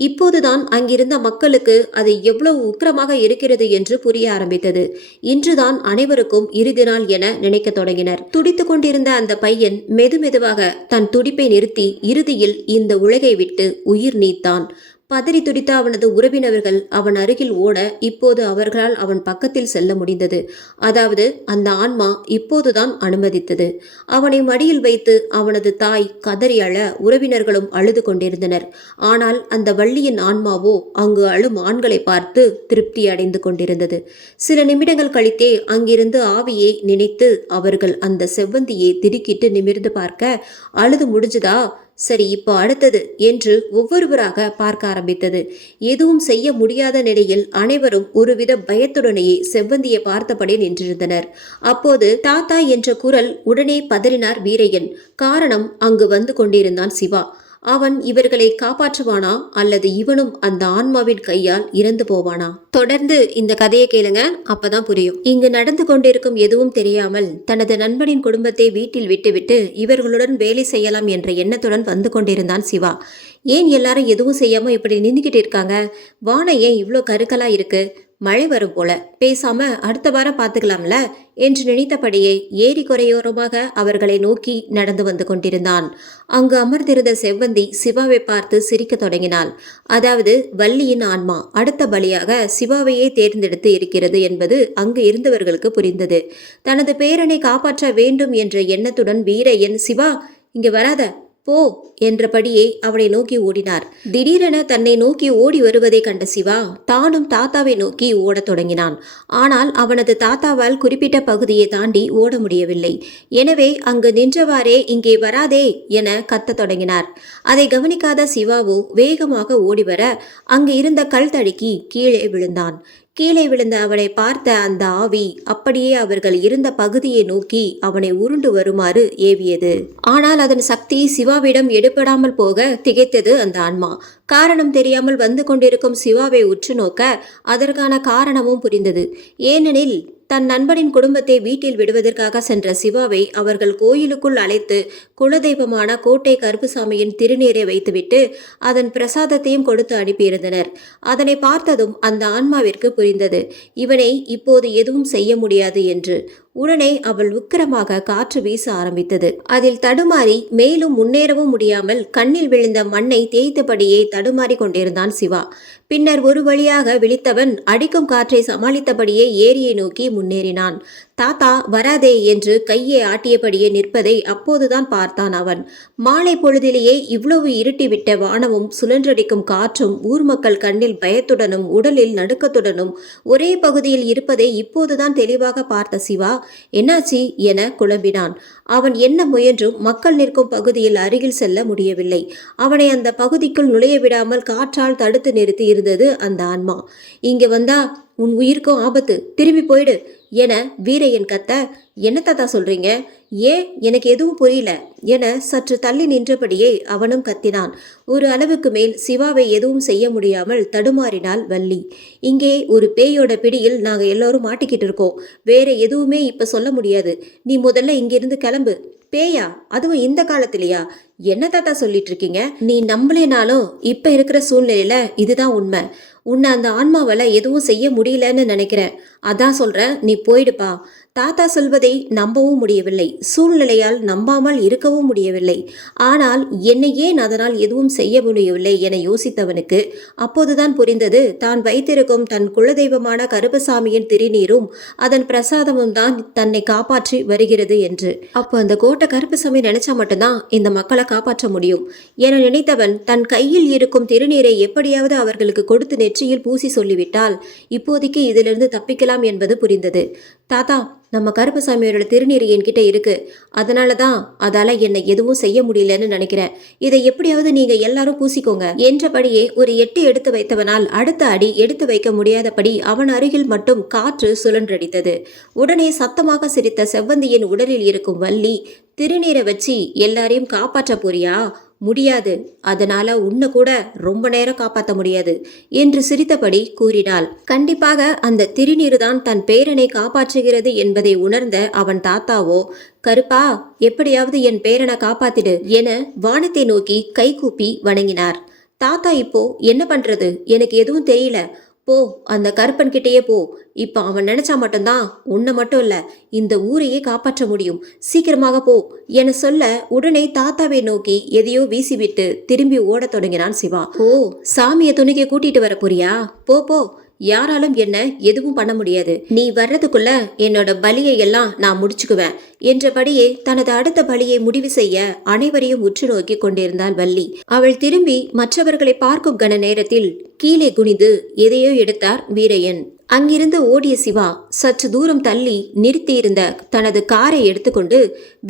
இப்போதுதான் அங்கிருந்த மக்களுக்கு அது எவ்வளவு உக்கிரமாக இருக்கிறது என்று புரிய ஆரம்பித்தது. இன்றுதான் அனைவருக்கும் இறுதி நாள் என நினைக்க தொடங்கினர். துடித்து கொண்டிருந்த அந்த பையன் மெதுமெதுவாக தன் துடிப்பை நிறுத்தி இறுதியில் இந்த உலகை விட்டு உயிர் நீத்தான். பதறி துடித்த அவனது உறவினர்கள் அவன் அருகில் ஓட இப்போது அவர்களால் அவன் பக்கத்தில் செல்ல முடிந்தது. அதாவது அந்த ஆன்மா இப்போதுதான் அனுமதித்தது. அவனை மடியில் வைத்து அவனது தாய் கதறி அழ உறவினர்களும் அழுது கொண்டிருந்தனர். ஆனால் அந்த வள்ளியின் ஆன்மாவோ அங்கு அழும் ஆண்களை பார்த்து திருப்தி அடைந்து கொண்டிருந்தது. சில நிமிடங்கள் கழித்தே அங்கிருந்து ஆவியை நினைத்து அவர்கள் அந்த செவ்வந்தியை திடுக்கிட்டு நிமிர்ந்து பார்க்க, அழுது முடிஞ்சதா, சரி இப்போ அடுத்தது என்று ஒவ்வொருவராக பார்க்க ஆரம்பித்தது. எதுவும் செய்ய முடியாத நிலையில் அனைவரும் ஒருவித பயத்துடனேயே செவ்வந்தியை பார்த்தபடி நின்றிருந்தனர். அப்போது தாத்தா என்ற குரல் உடனே பதறினார் வீரையன். காரணம், அங்கு வந்து கொண்டிருந்தான் சிவா. அவன் இவர்களை காப்பாற்றுவானா அல்லது இவனும் அந்த ஆன்மாவின் கையால் இறந்து போவானா? தொடர்ந்து இந்த கதையை கேளுங்க, அப்பதான் புரியும். இங்கு நடந்து கொண்டிருக்கும் எதுவும் தெரியாமல் தனது நண்பனின் குடும்பத்தை வீட்டில் விட்டுவிட்டு இவர்களுடன் வேலை செய்யலாம் என்ற எண்ணத்துடன் வந்து கொண்டிருந்தான் சிவா. ஏன் எல்லாரும் எதுவும் செய்யாம இப்படி நின்றுகிட்டு இருக்காங்க? வானம் ஏன் இவ்வளோ கருக்கலா இருக்கு? மழை வரும் போல, பேசாம அடுத்த வாரம் பார்த்துக்கலாம்ல என்று நினைத்தபடியே ஏரி கொரையோரமாக அவர்களை நோக்கி நடந்து வந்து கொண்டிருந்தான். அங்கு அமர்ந்திருந்த செவ்வந்தி சிவாவை பார்த்து சிரிக்க தொடங்கினாள். அதாவது வள்ளியின் ஆன்மா அடுத்த பலியாக சிவாவையே தேர்ந்தெடுத்து இருக்கிறது என்பது அங்கு இருந்தவர்களுக்கு புரிந்தது. தனது பேரனை காப்பாற்ற வேண்டும் என்ற எண்ணத்துடன் வீரையன், சிவா இங்க வராத போ என்றபடியே அவனை நோக்கி ஓடினார். திடீரென தன்னை நோக்கி ஓடி வருவதை கண்ட சிவா தானும் தாத்தாவை நோக்கி ஓடத் தொடங்கினான். ஆனால் அவனது தாத்தாவால் குறிப்பிட்ட பகுதியை தாண்டி ஓட முடியவில்லை. எனவே அங்கு நின்றவாறே இங்கே வராதே என கத்தத் தொடங்கினார். அதை கவனிக்காத சிவாவோ வேகமாக ஓடி வர அங்கு இருந்த கல் தடுக்கி கீழே விழுந்தான். கீழே விழுந்த அவனை பார்த்த அந்த ஆவி அப்படியே அவர்கள் இருந்த பகுதியை நோக்கி அவனை உருண்டு வருமாறு ஏவியது. ஆனால் அதன் சக்தி சிவாவிடம் எடுபடாமல் போக திகைத்தது அந்த ஆன்மா. காரணம் தெரியாமல் வந்து கொண்டிருக்கும் சிவாவை உற்று நோக்க அதற்கான காரணமும் புரிந்தது. ஏனெனில் தன் நண்பனின் குடும்பத்தை வீட்டில் விடுவதற்காக சென்ற சிவாவை அவர்கள் கோயிலுக்குள் அழைத்து குலதெய்வமான கோட்டை கருப்புசாமியின் திருநீரை வைத்துவிட்டு அதன் பிரசாதத்தையும் கொடுத்து அனுப்பியிருந்தனர். அதனை பார்த்ததும் அந்த ஆன்மாவிற்கு புரிந்தது, இவனை இப்போது எதுவும் செய்ய முடியாது என்று. உடனே அவள் உக்கிரமாக காற்று வீச ஆரம்பித்தது. அதில் தடுமாறி மேலும் முன்னேறவும் முடியாமல் கண்ணில் விழுந்த மண்ணை தேய்த்தபடியே தடுமாறி கொண்டிருந்தான் சிவா. பின்னர் ஒரு வழியாக விழித்தவன் அடிக்கும் காற்றை சமாளித்தபடியே ஏரியை நோக்கி முன்னேறினான். தாத்தா வராதே என்று கையை ஆட்டியபடியே நிற்பதை அப்போதுதான் பார்த்தான் அவன். மாலை பொழுதிலேயே இவ்வளவு இருட்டிவிட்ட வானமும் சுழன்றடிக்கும் காற்றும் ஊர் மக்கள் கண்ணில் பயத்துடனும் உடலில் நடுக்கத்துடனும் ஒரே பகுதியில் இருப்பதை இப்போதுதான் தெளிவாக பார்த்த சிவா என்னாச்சி என குழம்பினான். அவன் என்ன முயன்றும் மக்கள் நிற்கும் பகுதியில் அருகில் செல்ல முடியவில்லை. அவனை அந்த பகுதிக்குள் நுழைய விடாமல் காற்றால் தடுத்து நிறுத்தி இருந்தது அந்த ஆன்மா. இங்கே வந்தா உன் உயிருக்கும் ஆபத்து, திரும்பி போயிடு என வீரையன் கத்த, என்ன தாத்தா சொல்றீங்க? ஏன் எனக்கு எதுவும் புரியல என சற்று தள்ளி நின்றபடியே அவனும் கத்தினான். ஒரு அளவுக்கு மேல் சிவாவை எதுவும் செய்ய முடியாமல் தடுமாறினாள் வள்ளி. இங்கே ஒரு பேயோட பிடியில் நாங்க எல்லாரும் மாட்டிக்கிட்டு இருக்கோம். வேற எதுவுமே இப்ப சொல்ல முடியாது. நீ முதல்ல இங்கிருந்து கிளம்பு. பேயா? அதுவும் இந்த காலத்திலயா? என்ன தாத்தா சொல்லிட்டு இருக்கீங்க? நீ நம்பலேனாலும் இப்ப இருக்கிற சூழ்நிலையில இதுதான் உண்மை. உன்னை அந்த ஆன்மாவால எதுவும் செய்ய முடியலன்னு நினைக்கிறேன். அதான் சொல்றேன், நீ போயிடுப்பா. தாத்தா சொல்வதை நம்பவும் முடியவில்லை, சூழ்நிலையால் நம்பாமல் இருக்கவும் முடியவில்லை. ஆனால் என்னை ஏன் அதனால் எதுவும் செய்ய முடியவில்லை என யோசித்தவனுக்கு அப்போதுதான் புரிந்தது, தான் வைத்திருக்கும் தன் குலதெய்வமான கருப்பசாமியின் திருநீரும் அதன் பிரசாதமும் தான் தன்னை காப்பாற்றி வருகிறது என்று. அப்போ அந்த கோட்டை கருப்பசாமி நினைச்சா மட்டும்தான் இந்த மக்களை காப்பாற்ற முடியும் என நினைத்தவன் தன் கையில் இருக்கும் திருநீரை எப்படியாவது அவர்களுக்கு கொடுத்து நெற்றியில் பூசி சொல்லிவிட்டால் இப்போதைக்கு இதிலிருந்து தப்பிக்கலாம் என்பது புரிந்தது. தாத்தா, நம்ம கருப்பசாமியோட திருநீர் என்கிட்ட இருக்கு, அதனால தான் அதால என்னை எதுவும் செய்ய முடியலன்னு நினைக்கிறேன். இதை எப்படியாவது நீங்க எல்லாரும் பூசிக்கோங்க என்றபடியே ஒரு எட்டு எடுத்து வைத்தவனால் அடுத்த அடி எடுத்து வைக்க முடியாதபடி அவன் அருகில் மட்டும் காற்று சுழன்றடித்தது. உடனே சத்தமாக சிரித்த செவ்வந்தியின் உடலில் இருக்கும் வள்ளி, திருநீரை வச்சு எல்லாரையும் காப்பாற்ற போறியா? முடியாது, அதனால உன்னை கூட ரொம்ப நேரம் காப்பாற்ற முடியாது என்று சிரித்தபடி கூறினாள். கண்டிப்பாக அந்த திருநீர் தான் தன் பேரனை காப்பாற்றுகிறது என்பதை உணர்ந்த அவன் தாத்தாவோ, கருப்பா எப்படியாவது என் பேரனை காப்பாத்திடு என வானத்தை நோக்கி கைகூப்பி வணங்கினார். தாத்தா இப்போ என்ன பண்றது, எனக்கு எதுவும் தெரியல, போ அந்த கருப்பன் கிட்டேயே போ. இப்ப அவன் நினைச்சா மட்டும்தான் உன்னை மட்டும் இல்ல இந்த ஊரையே காப்பாற்ற முடியும், சீக்கிரமாக போ என சொல்ல உடனே தாத்தாவை நோக்கி எதையோ வீசிவிட்டு திரும்பி ஓடத் தொடங்கினான் சிவா. ஓ, சாமியை துணிக்க கூட்டிட்டு வர போறியா? போ போ, யாராலும் என்ன எதுவும் பண்ண முடியாது. நீ வர்றதுக்குள்ள என்னோட பலியை எல்லாம் நான் முடிச்சுக்குவேன் என்றபடியே தனது அடுத்த பலியை முடிவு செய்ய அனைவரையும் உற்று நோக்கி கொண்டிருந்தாள் வள்ளி. அவள் திரும்பி மற்றவர்களை பார்க்கும் கன நேரத்தில் கீழே குனிந்து எதையோ எடுத்தார் வீரையன். அங்கிருந்து ஓடிய சிவா சற்று தூரம் தள்ளி நிறுத்தியிருந்த தனது காரை எடுத்துக்கொண்டு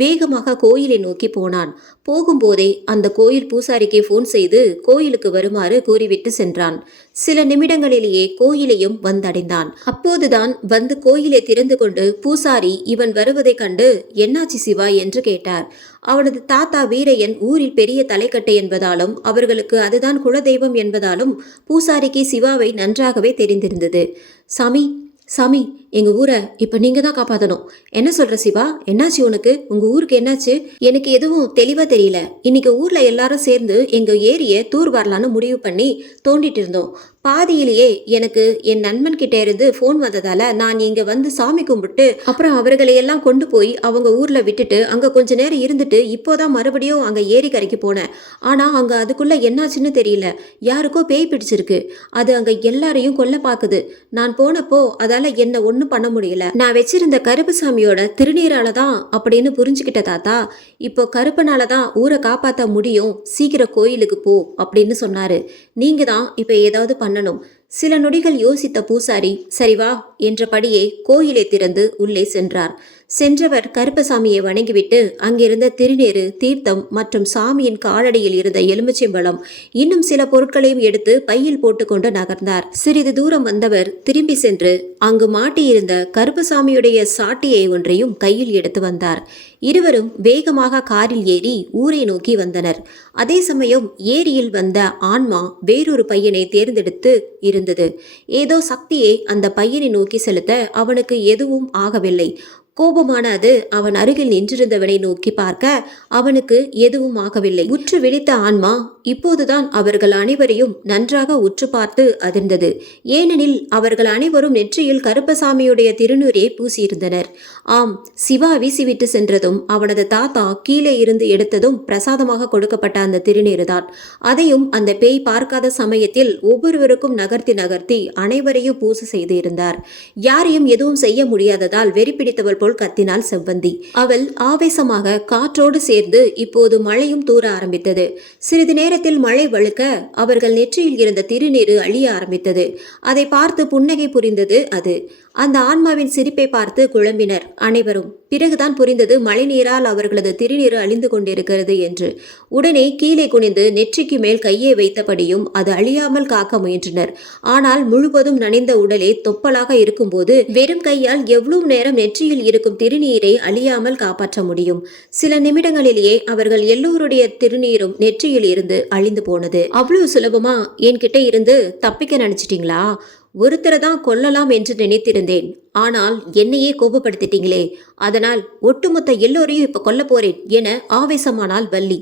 வேகமாக கோயிலை நோக்கி போனான். போகும்போதே அந்த கோயில் பூசாரிக்கு போன் செய்து கோயிலுக்கு வருமாறு கூறிவிட்டு சென்றான். சில நிமிடங்களிலேயே கோயிலையும் வந்தடைந்தான். அப்போதுதான் வந்து கோயிலை திறந்து கொண்டு பூசாரி இவன் வருவதை கண்டு என்னாச்சு சிவா என்று கேட்டார். அவனது தாத்தா வீரையன் ஊரில் பெரிய தலைக்கட்டை என்பதாலும் அவர்களுக்கு அதுதான் குலதெய்வம் என்பதாலும் பூசாரிக்கு சிவாவை நன்றாகவே தெரிந்திருந்தது. சாமி சாமி, எங்க ஊரை இப்ப நீங்க தான் காப்பாத்தணும். என்ன சொல்ற சிவா? என்னாச்சு உனக்கு? உங்க ஊருக்கு என்னாச்சு? எனக்கு எதுவும் தெளிவா தெரியல. இன்னைக்கு ஊர்ல எல்லாரும் சேர்ந்து எங்க ஏரிய தூர் வரலான்னு முடிவு பண்ணி தோண்டிட்டு இருந்தோம். பாதியிலேயே எனக்கு என் நண்பன் கிட்ட இருந்து போன் வந்ததால நான் இங்க வந்து சாமி கும்பிட்டு அப்புறம் அவர்களை எல்லாம் கொண்டு போய் அவங்க ஊர்ல விட்டுட்டு அங்க கொஞ்ச நேரம் இருந்துட்டு இப்போதான் மறுபடியும் அங்க ஏரி கரைக்கு போனேன். ஆனா அங்க அதுக்குள்ள என்னாச்சுன்னு தெரியல. யாருக்கோ பேய் பிடிச்சிருக்கு. அது அங்க எல்லாரையும் கொல்ல பாக்குது. நான் போனப்போ அதால என்ன ஒண்ணும் பண்ண முடியல. நான் வச்சிருந்த கருப்புசாமியோட திருநீரால தான் அப்படின்னு புரிஞ்சுக்கிட்ட தாத்தா. இப்போ கருப்பனால தான் ஊரை காப்பாற்ற முடியும். சீக்கிரம் கோயிலுக்கு போ அப்படின்னு சொன்னாரு. நீங்க தான் இப்ப ஏதாவது பண்ணணும். சில நொடிகள் யோசித்த பூசாரி சரி வா என்றபடியே கோயிலை திறந்து உள்ளே சென்றார். சென்றவர் கருப்பசாமியை வணங்கிவிட்டு அங்கிருந்த திருநீறு, தீர்த்தம் மற்றும் சாமியின் காலடியில் இருந்த எலுமிச்சம்பழம் இன்னும் சில பொருட்களையும் எடுத்து பையில் போட்டுக்கொண்டு நகர்ந்தார். சிறிது தூரம் வந்தவர் திரும்பி சென்று அங்கு மாட்டியிருந்த கருப்பசாமியுடைய சாட்டியை ஒன்றையும் கையில் எடுத்து வந்தார். இருவரும் வேகமாக காரில் ஏறி ஊரை நோக்கி வந்தனர். அதே சமயம் ஏரியில் வந்த ஆன்மா வேறொரு பையனை தேர்ந்தெடுத்து இருந்தது. ஏதோ சக்தியை அந்த பையனை நோக்கி செலுத்த அவனுக்கு எதுவும் ஆகவில்லை. கோபமான அது அவன் அருகில் நின்றிருந்தவனை நோக்கி பார்க்க அவனுக்கு எதுவும் ஆகவில்லை. உற்று விழித்த ஆன்மா இப்போதுதான் அவர்கள் அனைவரையும் நன்றாக உற்று பார்த்து அதிர்ந்தது. ஏனெனில் அவர்கள் அனைவரும் நெற்றியில் கருப்பசாமியுடைய திருநூரை பூசியிருந்தனர். ஆம், சிவா வீசிவிட்டு சென்றதும் அவனது தாத்தா கீழே இருந்து எடுத்ததும் பிரசாதமாக கொடுக்கப்பட்ட அந்த திருநீறுதான். அதையும் அந்த பேய் பார்க்காத சமயத்தில் ஒவ்வொருவருக்கும் நகர்த்தி நகர்த்தி அனைவரையும் பூசை செய்து இருந்தார். யாரையும் எதுவும் செய்ய முடியாததால் வெறி பிடித்தவள் போல் கத்தினாள் செவ்வந்தி. அவள் ஆவேசமாக காற்றோடு சேர்ந்து இப்போது மழையும் தூர ஆரம்பித்தது. சிறிது நேரத்தில் மழை வழுக்க அவர்கள் நெற்றியில் இருந்த திருநீறு அழிய ஆரம்பித்தது. அதை பார்த்து புன்னகை புரிந்தது அது. அந்த ஆன்மாவின் சிரிப்பை பார்த்து குழம்பினர் அனைவரும். பிறகுதான் புரிந்தது மழை நீரால் அவர்களது திருநீறு அழிந்து கொண்டிருக்கிறது என்று. உடனே கீழே குனிந்து நெற்றிக்கு மேல் கையை வைத்தபடியும் அது அழியாமல் காக்க முயன்றனர். ஆனால் முழுவதும் நனைந்த உடலே தொப்பலாக இருக்கும்போது வெறும் கையால் எவ்வளவு நேரம் நெற்றியில் இருக்கும் திருநீரை அழியாமல் காப்பாற்ற முடியும்? சில நிமிடங்களிலேயே அவர்கள் எல்லோருடைய திருநீரும் நெற்றியில் இருந்து அழிந்து போனது. அவ்வளவு சுலபமா என்கிட்ட இருந்து தப்பிக்க நினைச்சிட்டீங்களா? ஒருத்தரை தான் கொல்லலாம் என்று நினைத்திருந்தேன். ஆனால் என்னையே கோபப்படுத்திட்டீங்களே. அதனால் ஒட்டுமொத்த எல்லோரையும் இப்ப கொல்ல போறேன் என ஆவேசமானாள் வள்ளி.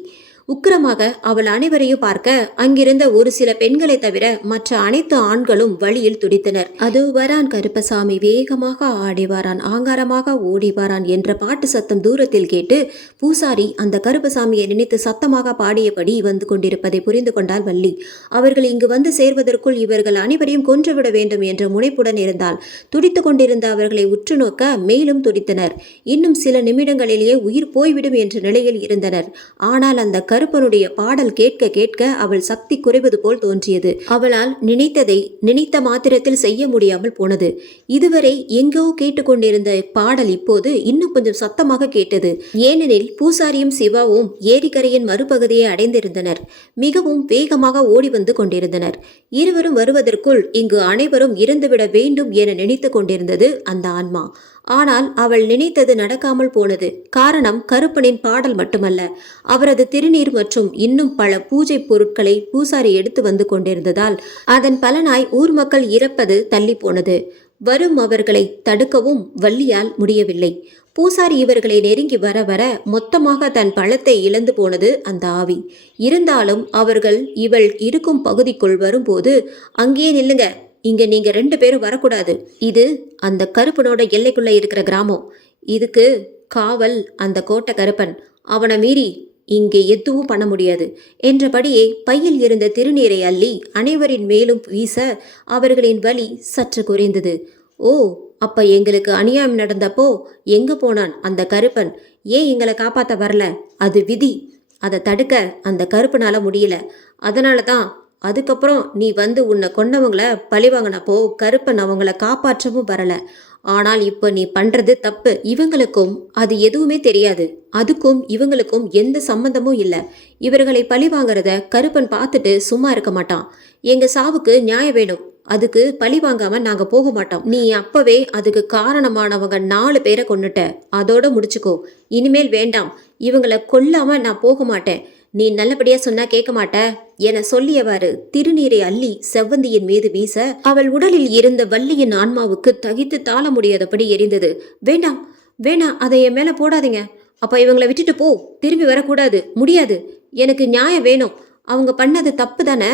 உக்கிரமாக அவள் அனைவரையும் பார்க்க அங்கிருந்த ஒரு சில பெண்களை தவிர மற்ற அனைத்து ஆண்களும் வழியில் துடித்தனர். அது வரான் கருப்பசாமி, வேகமாக ஆடிவாரான், ஆங்காரமாக ஓடிவாரான் என்ற பாட்டு சத்தம் தூரத்தில் கேட்டு பூசாரி அந்த கருப்பசாமியை நினைத்து சத்தமாக பாடியபடி வந்து கொண்டிருப்பதை புரிந்து கொண்டாள் வள்ளி. அவர்கள் இங்கு வந்து சேர்வதற்குள் இவர்கள் அனைவரையும் கொன்றுவிட வேண்டும் என்ற முனைப்புடன் இருந்தால் துடித்து கொண்டிருந்த அவர்களை உற்று நோக்க மேலும் துடித்தனர். இன்னும் சில நிமிடங்களிலேயே உயிர் போய்விடும் என்ற நிலையில் இருந்தனர். ஆனால் அந்த கருப்பனுடைய பாடல் கேட்க கேட்க அவள் சக்தி குறைவது போல் தோன்றியது. அவளால் நினைத்ததை நினைத்த மாத்திரத்தில் செய்ய முடியாமல் போனது. இதுவரை எங்கோ கேட்டுக்கொண்டிருந்த பாடல் இப்போது இன்னும் கொஞ்சம் சத்தமாக கேட்டது. ஏனெனில் பூசாரியும் சிவாவும் ஏரிக்கரையின் மறுபகுதியை அடைந்திருந்தனர். மிகவும் வேகமாக ஓடி வந்து கொண்டிருந்தனர். இருவரும் வருவதற்குள் இங்கு அனைவரும் இறந்துவிட வேண்டும் என நினைத்து கொண்டிருந்தது அந்த ஆன்மா. ஆனால் அவள் நினைத்தது நடக்காமல் போனது. காரணம் கருப்பனின் பாடல் மட்டுமல்ல, அவரது திருநீர் மற்றும் இன்னும் பல பூஜை பொருட்களை பூசாரி எடுத்து வந்து கொண்டிருந்ததால் அதன் பலனாய் ஊர் மக்கள் இறப்பது தள்ளி போனது. வரும் அவர்களை தடுக்கவும் வள்ளியால் முடியவில்லை. பூசாரி இவர்களை நெருங்கி வர வர மொத்தமாக தன் பழத்தை இழந்து போனது அந்த ஆவி. இருந்தாலும் அவர்கள் இவள் இருக்கும் பகுதிக்குள் வரும்போது, அங்கேயே நில்லுங்க, இங்க நீங்க 2 பேரும் வரக்கூடாது. இது அந்த கருப்பனோட எல்லைக்குள்ள இருக்கிற கிராமம். இதுக்கு காவல் அந்த கோட்டை கருப்பன். அவனை மீறி இங்கே எதுவும் பண்ண முடியாது என்றபடியே பையில் இருந்த திருநீரை அள்ளி அனைவரின் மேலும் வீச அவர்களின் வலி சற்று குறைந்தது. ஓ, அப்ப எங்களுக்கு அநியாயம் நடந்தப்போ எங்க போனான் அந்த கருப்பன்? ஏன் எங்களை காப்பாத்த வரல? அது விதி. அதை தடுக்க அந்த கருப்பனால முடியல. அதனால தான் அதுக்கப்புறம் நீ வந்து உன்னை கொன்னவங்கள பழிவாங்கினப்போ கருப்பன் அவங்கள காப்பாற்றவும் வரல. ஆனால் இப்போ நீ பண்றது தப்பு. இவங்களுக்கும் அது எதுவுமே தெரியாது. அதுக்கும் இவங்களுக்கும் எந்த சம்பந்தமும் இல்லை. இவர்களை பழி வாங்குறத கருப்பன் பார்த்துட்டு சும்மா இருக்க மாட்டான். எங்க சாவுக்கு நியாயம் வேணும். அதுக்கு பழி வாங்காம நாங்க போக மாட்டோம். நீ அப்பவே அதுக்கு காரணமானவங்க 4 பேரை கொன்னுட்ட, அதோட முடிச்சுக்கோ. இனிமேல் வேண்டாம், இவங்களை கொல்லாம நான் போக மாட்டேன். நீ நல்லபடியா சொன்னா கேட்க மாட்ட என சொல்லியவாறு திருநீரை அள்ளி செவ்வந்தியின் மீது வீச அவள் உடலில் இருந்த வள்ளியின் ஆன்மாவுக்கு தகித்து தாழ முடியாதபடி எரிந்தது. வேண்டாம் வேண்டாம், அதை என் மேல போடாதீங்க. அப்ப இவங்களை விட்டுட்டு போ, திரும்பி வரக்கூடாது, முடியாது. எனக்கு நியாயம் வேணும். அவங்க பண்ணது தப்பு தானே,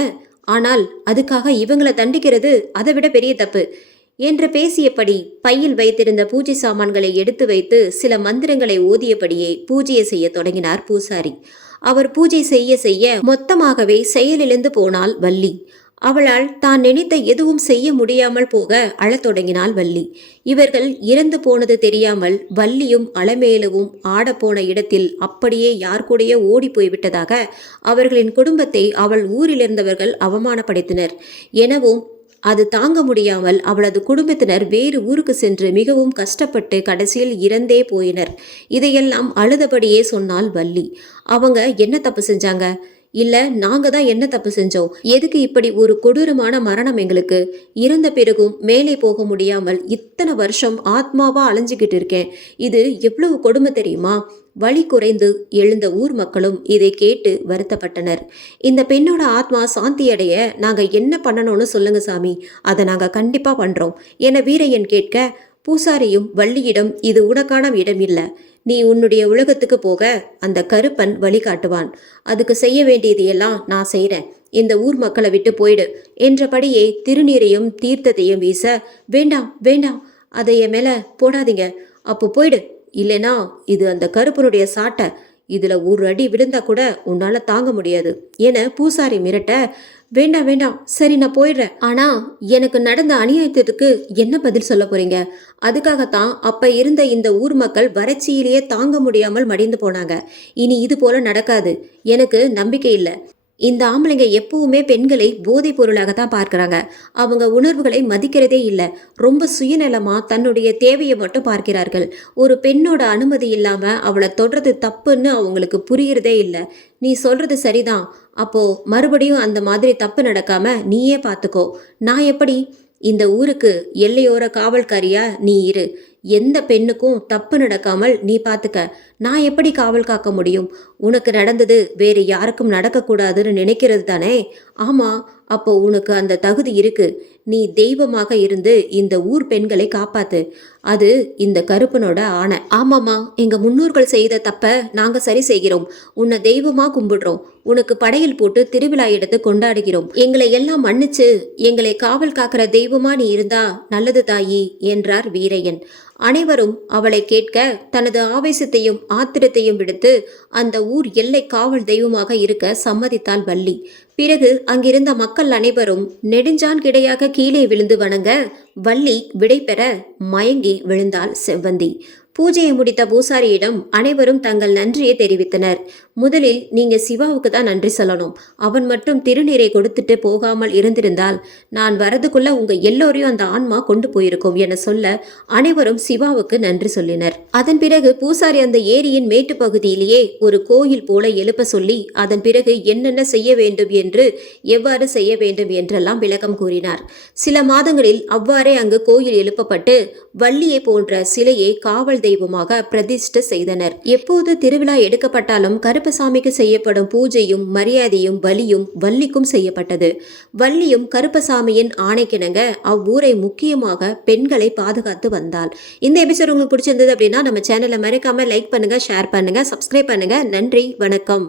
ஆனால் அதுக்காக இவங்களை தண்டிக்கிறது அதை விட பெரிய தப்பு என்று பேசியபடி பையில் வைத்திருந்த பூஜை சாமான்களை எடுத்து வைத்து சில மந்திரங்களை ஓதியபடியே பூஜையை செய்ய தொடங்கினார் பூசாரி. அவர் பூஜை செய்ய செய்ய மொத்தமாகவே செயலிழந்து போனாள் வள்ளி. அவளால் தான் நினைத்த எதுவும் செய்ய முடியாமல் போக அழத் தொடங்கினாள் வள்ளி. இவர்கள் இறந்து போனது தெரியாமல் வள்ளியும் அலமேலுவும் ஆடப்போன இடத்தில் அப்படியே யார் கூடயே ஓடி போய்விட்டதாக அவர்களின் குடும்பத்தை அவள் ஊரிலிருந்தவர்கள் அவமானப்படுத்தினர் எனவும் அது தாங்க முடியாமல் அவளது குடும்பத்தினர் வேறு ஊருக்கு சென்று மிகவும் கஷ்டப்பட்டு கடைசியில் இறந்தே போயினர். இதையெல்லாம் அழுதபடியே சொன்னாள் வள்ளி. அவங்க என்ன தப்பு செஞ்சாங்க? இல்ல நாங்க தான் என்ன தப்பு செஞ்சோம்? எதுக்கு இப்படி ஒரு கொடூரமான மரணம் எங்களுக்கு? இறந்த பிறகும் மேலே போக முடியாமல் இத்தனை வருஷம் ஆத்மாவா அலைஞ்சுக்கிட்டு இருக்கேன். இது எவ்வளவு கொடுமை தெரியுமா? வலி குறைந்து எழுந்த ஊர் மக்களும் இதை கேட்டு வருத்தப்பட்டனர். இந்த பெண்ணோட ஆத்மா சாந்தி அடைய நாங்க என்ன பண்ணணும்னு சொல்லுங்க சாமி, அதை நாங்க கண்டிப்பா பண்றோம் என வீரையன் கேட்க பூசாரியும் வள்ளியிடம் இது உனக்கான இடம் இல்லை, நீ உன்னுடைய உலகத்துக்கு போக அந்த கருப்பன் வழிகாட்டுவான், அதுக்கு செய்ய வேண்டியது எல்லாம் நான் செய்கிறேன், இந்த ஊர் மக்களை விட்டு போயிடு என்றபடியே திருநீரையும் தீர்த்தத்தையும் வீச வேண்டாம் வேண்டாம், அதை என் மேலே போடாதீங்க, அப்போ போயிடு, இல்லைனா இது அந்த கருப்பனுடைய சாட்டை, இதில் ஒரு அடி விழுந்தா கூட உன்னால் தாங்க முடியாது என பூசாரி மிரட்ட வேண்டாம் வேண்டாம், சரி நான் போயிடுறேன். ஆனா எனக்கு நடந்த அநியாயத்திற்கு என்ன பதில் சொல்ல போறீங்க? அதுக்காகத்தான் அப்ப இருந்த இந்த ஊர் மக்கள் வறட்சியிலேயே தாங்க முடியாமல் மடிந்து போனாங்க. இனி இது போல நடக்காது, எனக்கு நம்பிக்கை இல்லை. இந்த ஆம்பளைங்க எப்பவுமே பெண்களை போதைப் பொருளாகத்தான் பார்க்குறாங்க. அவங்க உணர்வுகளை மதிக்கிறதே இல்லை. ரொம்ப சுயநலமா தன்னுடைய தேவையை மட்டும் பார்க்கிறார்கள். ஒரு பெண்ணோட அனுமதி இல்லாமல் அவளை தொடுறது தப்புன்னு அவங்களுக்கு புரியறதே இல்லை. நீ சொல்றது சரிதான், அப்போ மறுபடியும் அந்த மாதிரி தப்பு நடக்காம நீயே பார்த்துக்கோ. நான் எப்படி? இந்த ஊருக்கு எல்லையோர காவல்காரியா நீ இரு. எந்த பெண்ணுக்கும் தப்பு நடக்காமல் நீ பார்த்துக்க. நான் எப்படி காவல் காக்க முடியும்? உனக்கு நடந்தது வேறு யாருக்கும் நடக்கக்கூடாதுன்னு நினைக்கிறது தானே? ஆமாம், அப்போ உனக்கு அந்த தகுதி இருக்கு. நீ தெய்வமாக இருந்து இந்த ஊர் பெண்களை காப்பாத்து. அது இந்த கருப்பனோட ஆணை. ஆமாம்மா, எங்க முன்னோர்கள் செய்த தப்ப நாங்க சரி செய்கிறோம். உன்னை தெய்வமா கும்பிடுறோம். உனக்கு படையில் போட்டு திருவிழா எடுத்து கொண்டாடுகிறோம். எங்களை எல்லாம் மன்னிச்சு எங்களை காவல் காக்கிற தெய்வமா நீ இருந்தா நல்லது தாயி என்றார் வீரையன். அனைவரும் அவளை கேட்க தனது ஆவேசத்தையும் ஆத்திரத்தையும் விடுத்து அந்த ஊர் எல்லை காவல் தெய்வமாக இருக்க சம்மதித்தாள் வள்ளி. பிறகு அங்கிருந்த மக்கள் அனைவரும் நெடுஞ்சான் கிடையாக கீழே விழுந்து வணங்க வள்ளி விடை பெற மயங்கி விழுந்தாள் செவ்வந்தி. பூஜையை முடித்த பூசாரியிடம் அனைவரும் தங்கள் நன்றியை தெரிவித்தனர். முதலில் நீங்க சிவாவுக்கு தான் நன்றி சொல்லணும். அவன் மட்டும் திருநீரை கொடுத்துட்டு போகாமல் இருந்திருந்தால் நான் வரதுக்குள்ள உங்க எல்லோரையும் அந்த ஆன்மா கொண்டு போயிருக்கும் என சொல்ல அனைவரும் சிவாவுக்கு நன்றி சொல்லினர். அதன் பிறகு பூசாரி அந்த ஏரியின் மேட்டு பகுதியிலேயே ஒரு கோயில் போல எழுப்ப சொல்லி அதன் பிறகு என்னென்ன செய்ய வேண்டும் என்று எவ்வாறு செய்ய வேண்டும் என்றெல்லாம் விளக்கம் கூறினார். சில மாதங்களில் அவ்வாறே அங்கு கோயில் எழுப்பப்பட்டு வள்ளியை போன்ற சிலையை காவல் தெய்வமாக பிரதிஷ்டை செய்தனர். எப்போது திருவிழா எடுக்கப்பட்டாலும் கருப்பசாமிக்கு செய்யப்படும் பூஜையும் மரியாதையும் பலியும் வள்ளிக்கும் செய்யப்பட்டது. வள்ளியும் கருப்பசாமியின் ஆணைக்கிணங்க அவ்வூரை முக்கியமாக பெண்களை பாதுகாத்து வந்தாள். இந்த எபிசோட் உங்களுக்கு பிடிச்சிருந்தது அப்படின்னா நம்ம சேனலை மறக்காம லைக் பண்ணுங்க, ஷேர் பண்ணுங்க, சப்ஸ்கிரைப் பண்ணுங்க. நன்றி, வணக்கம்.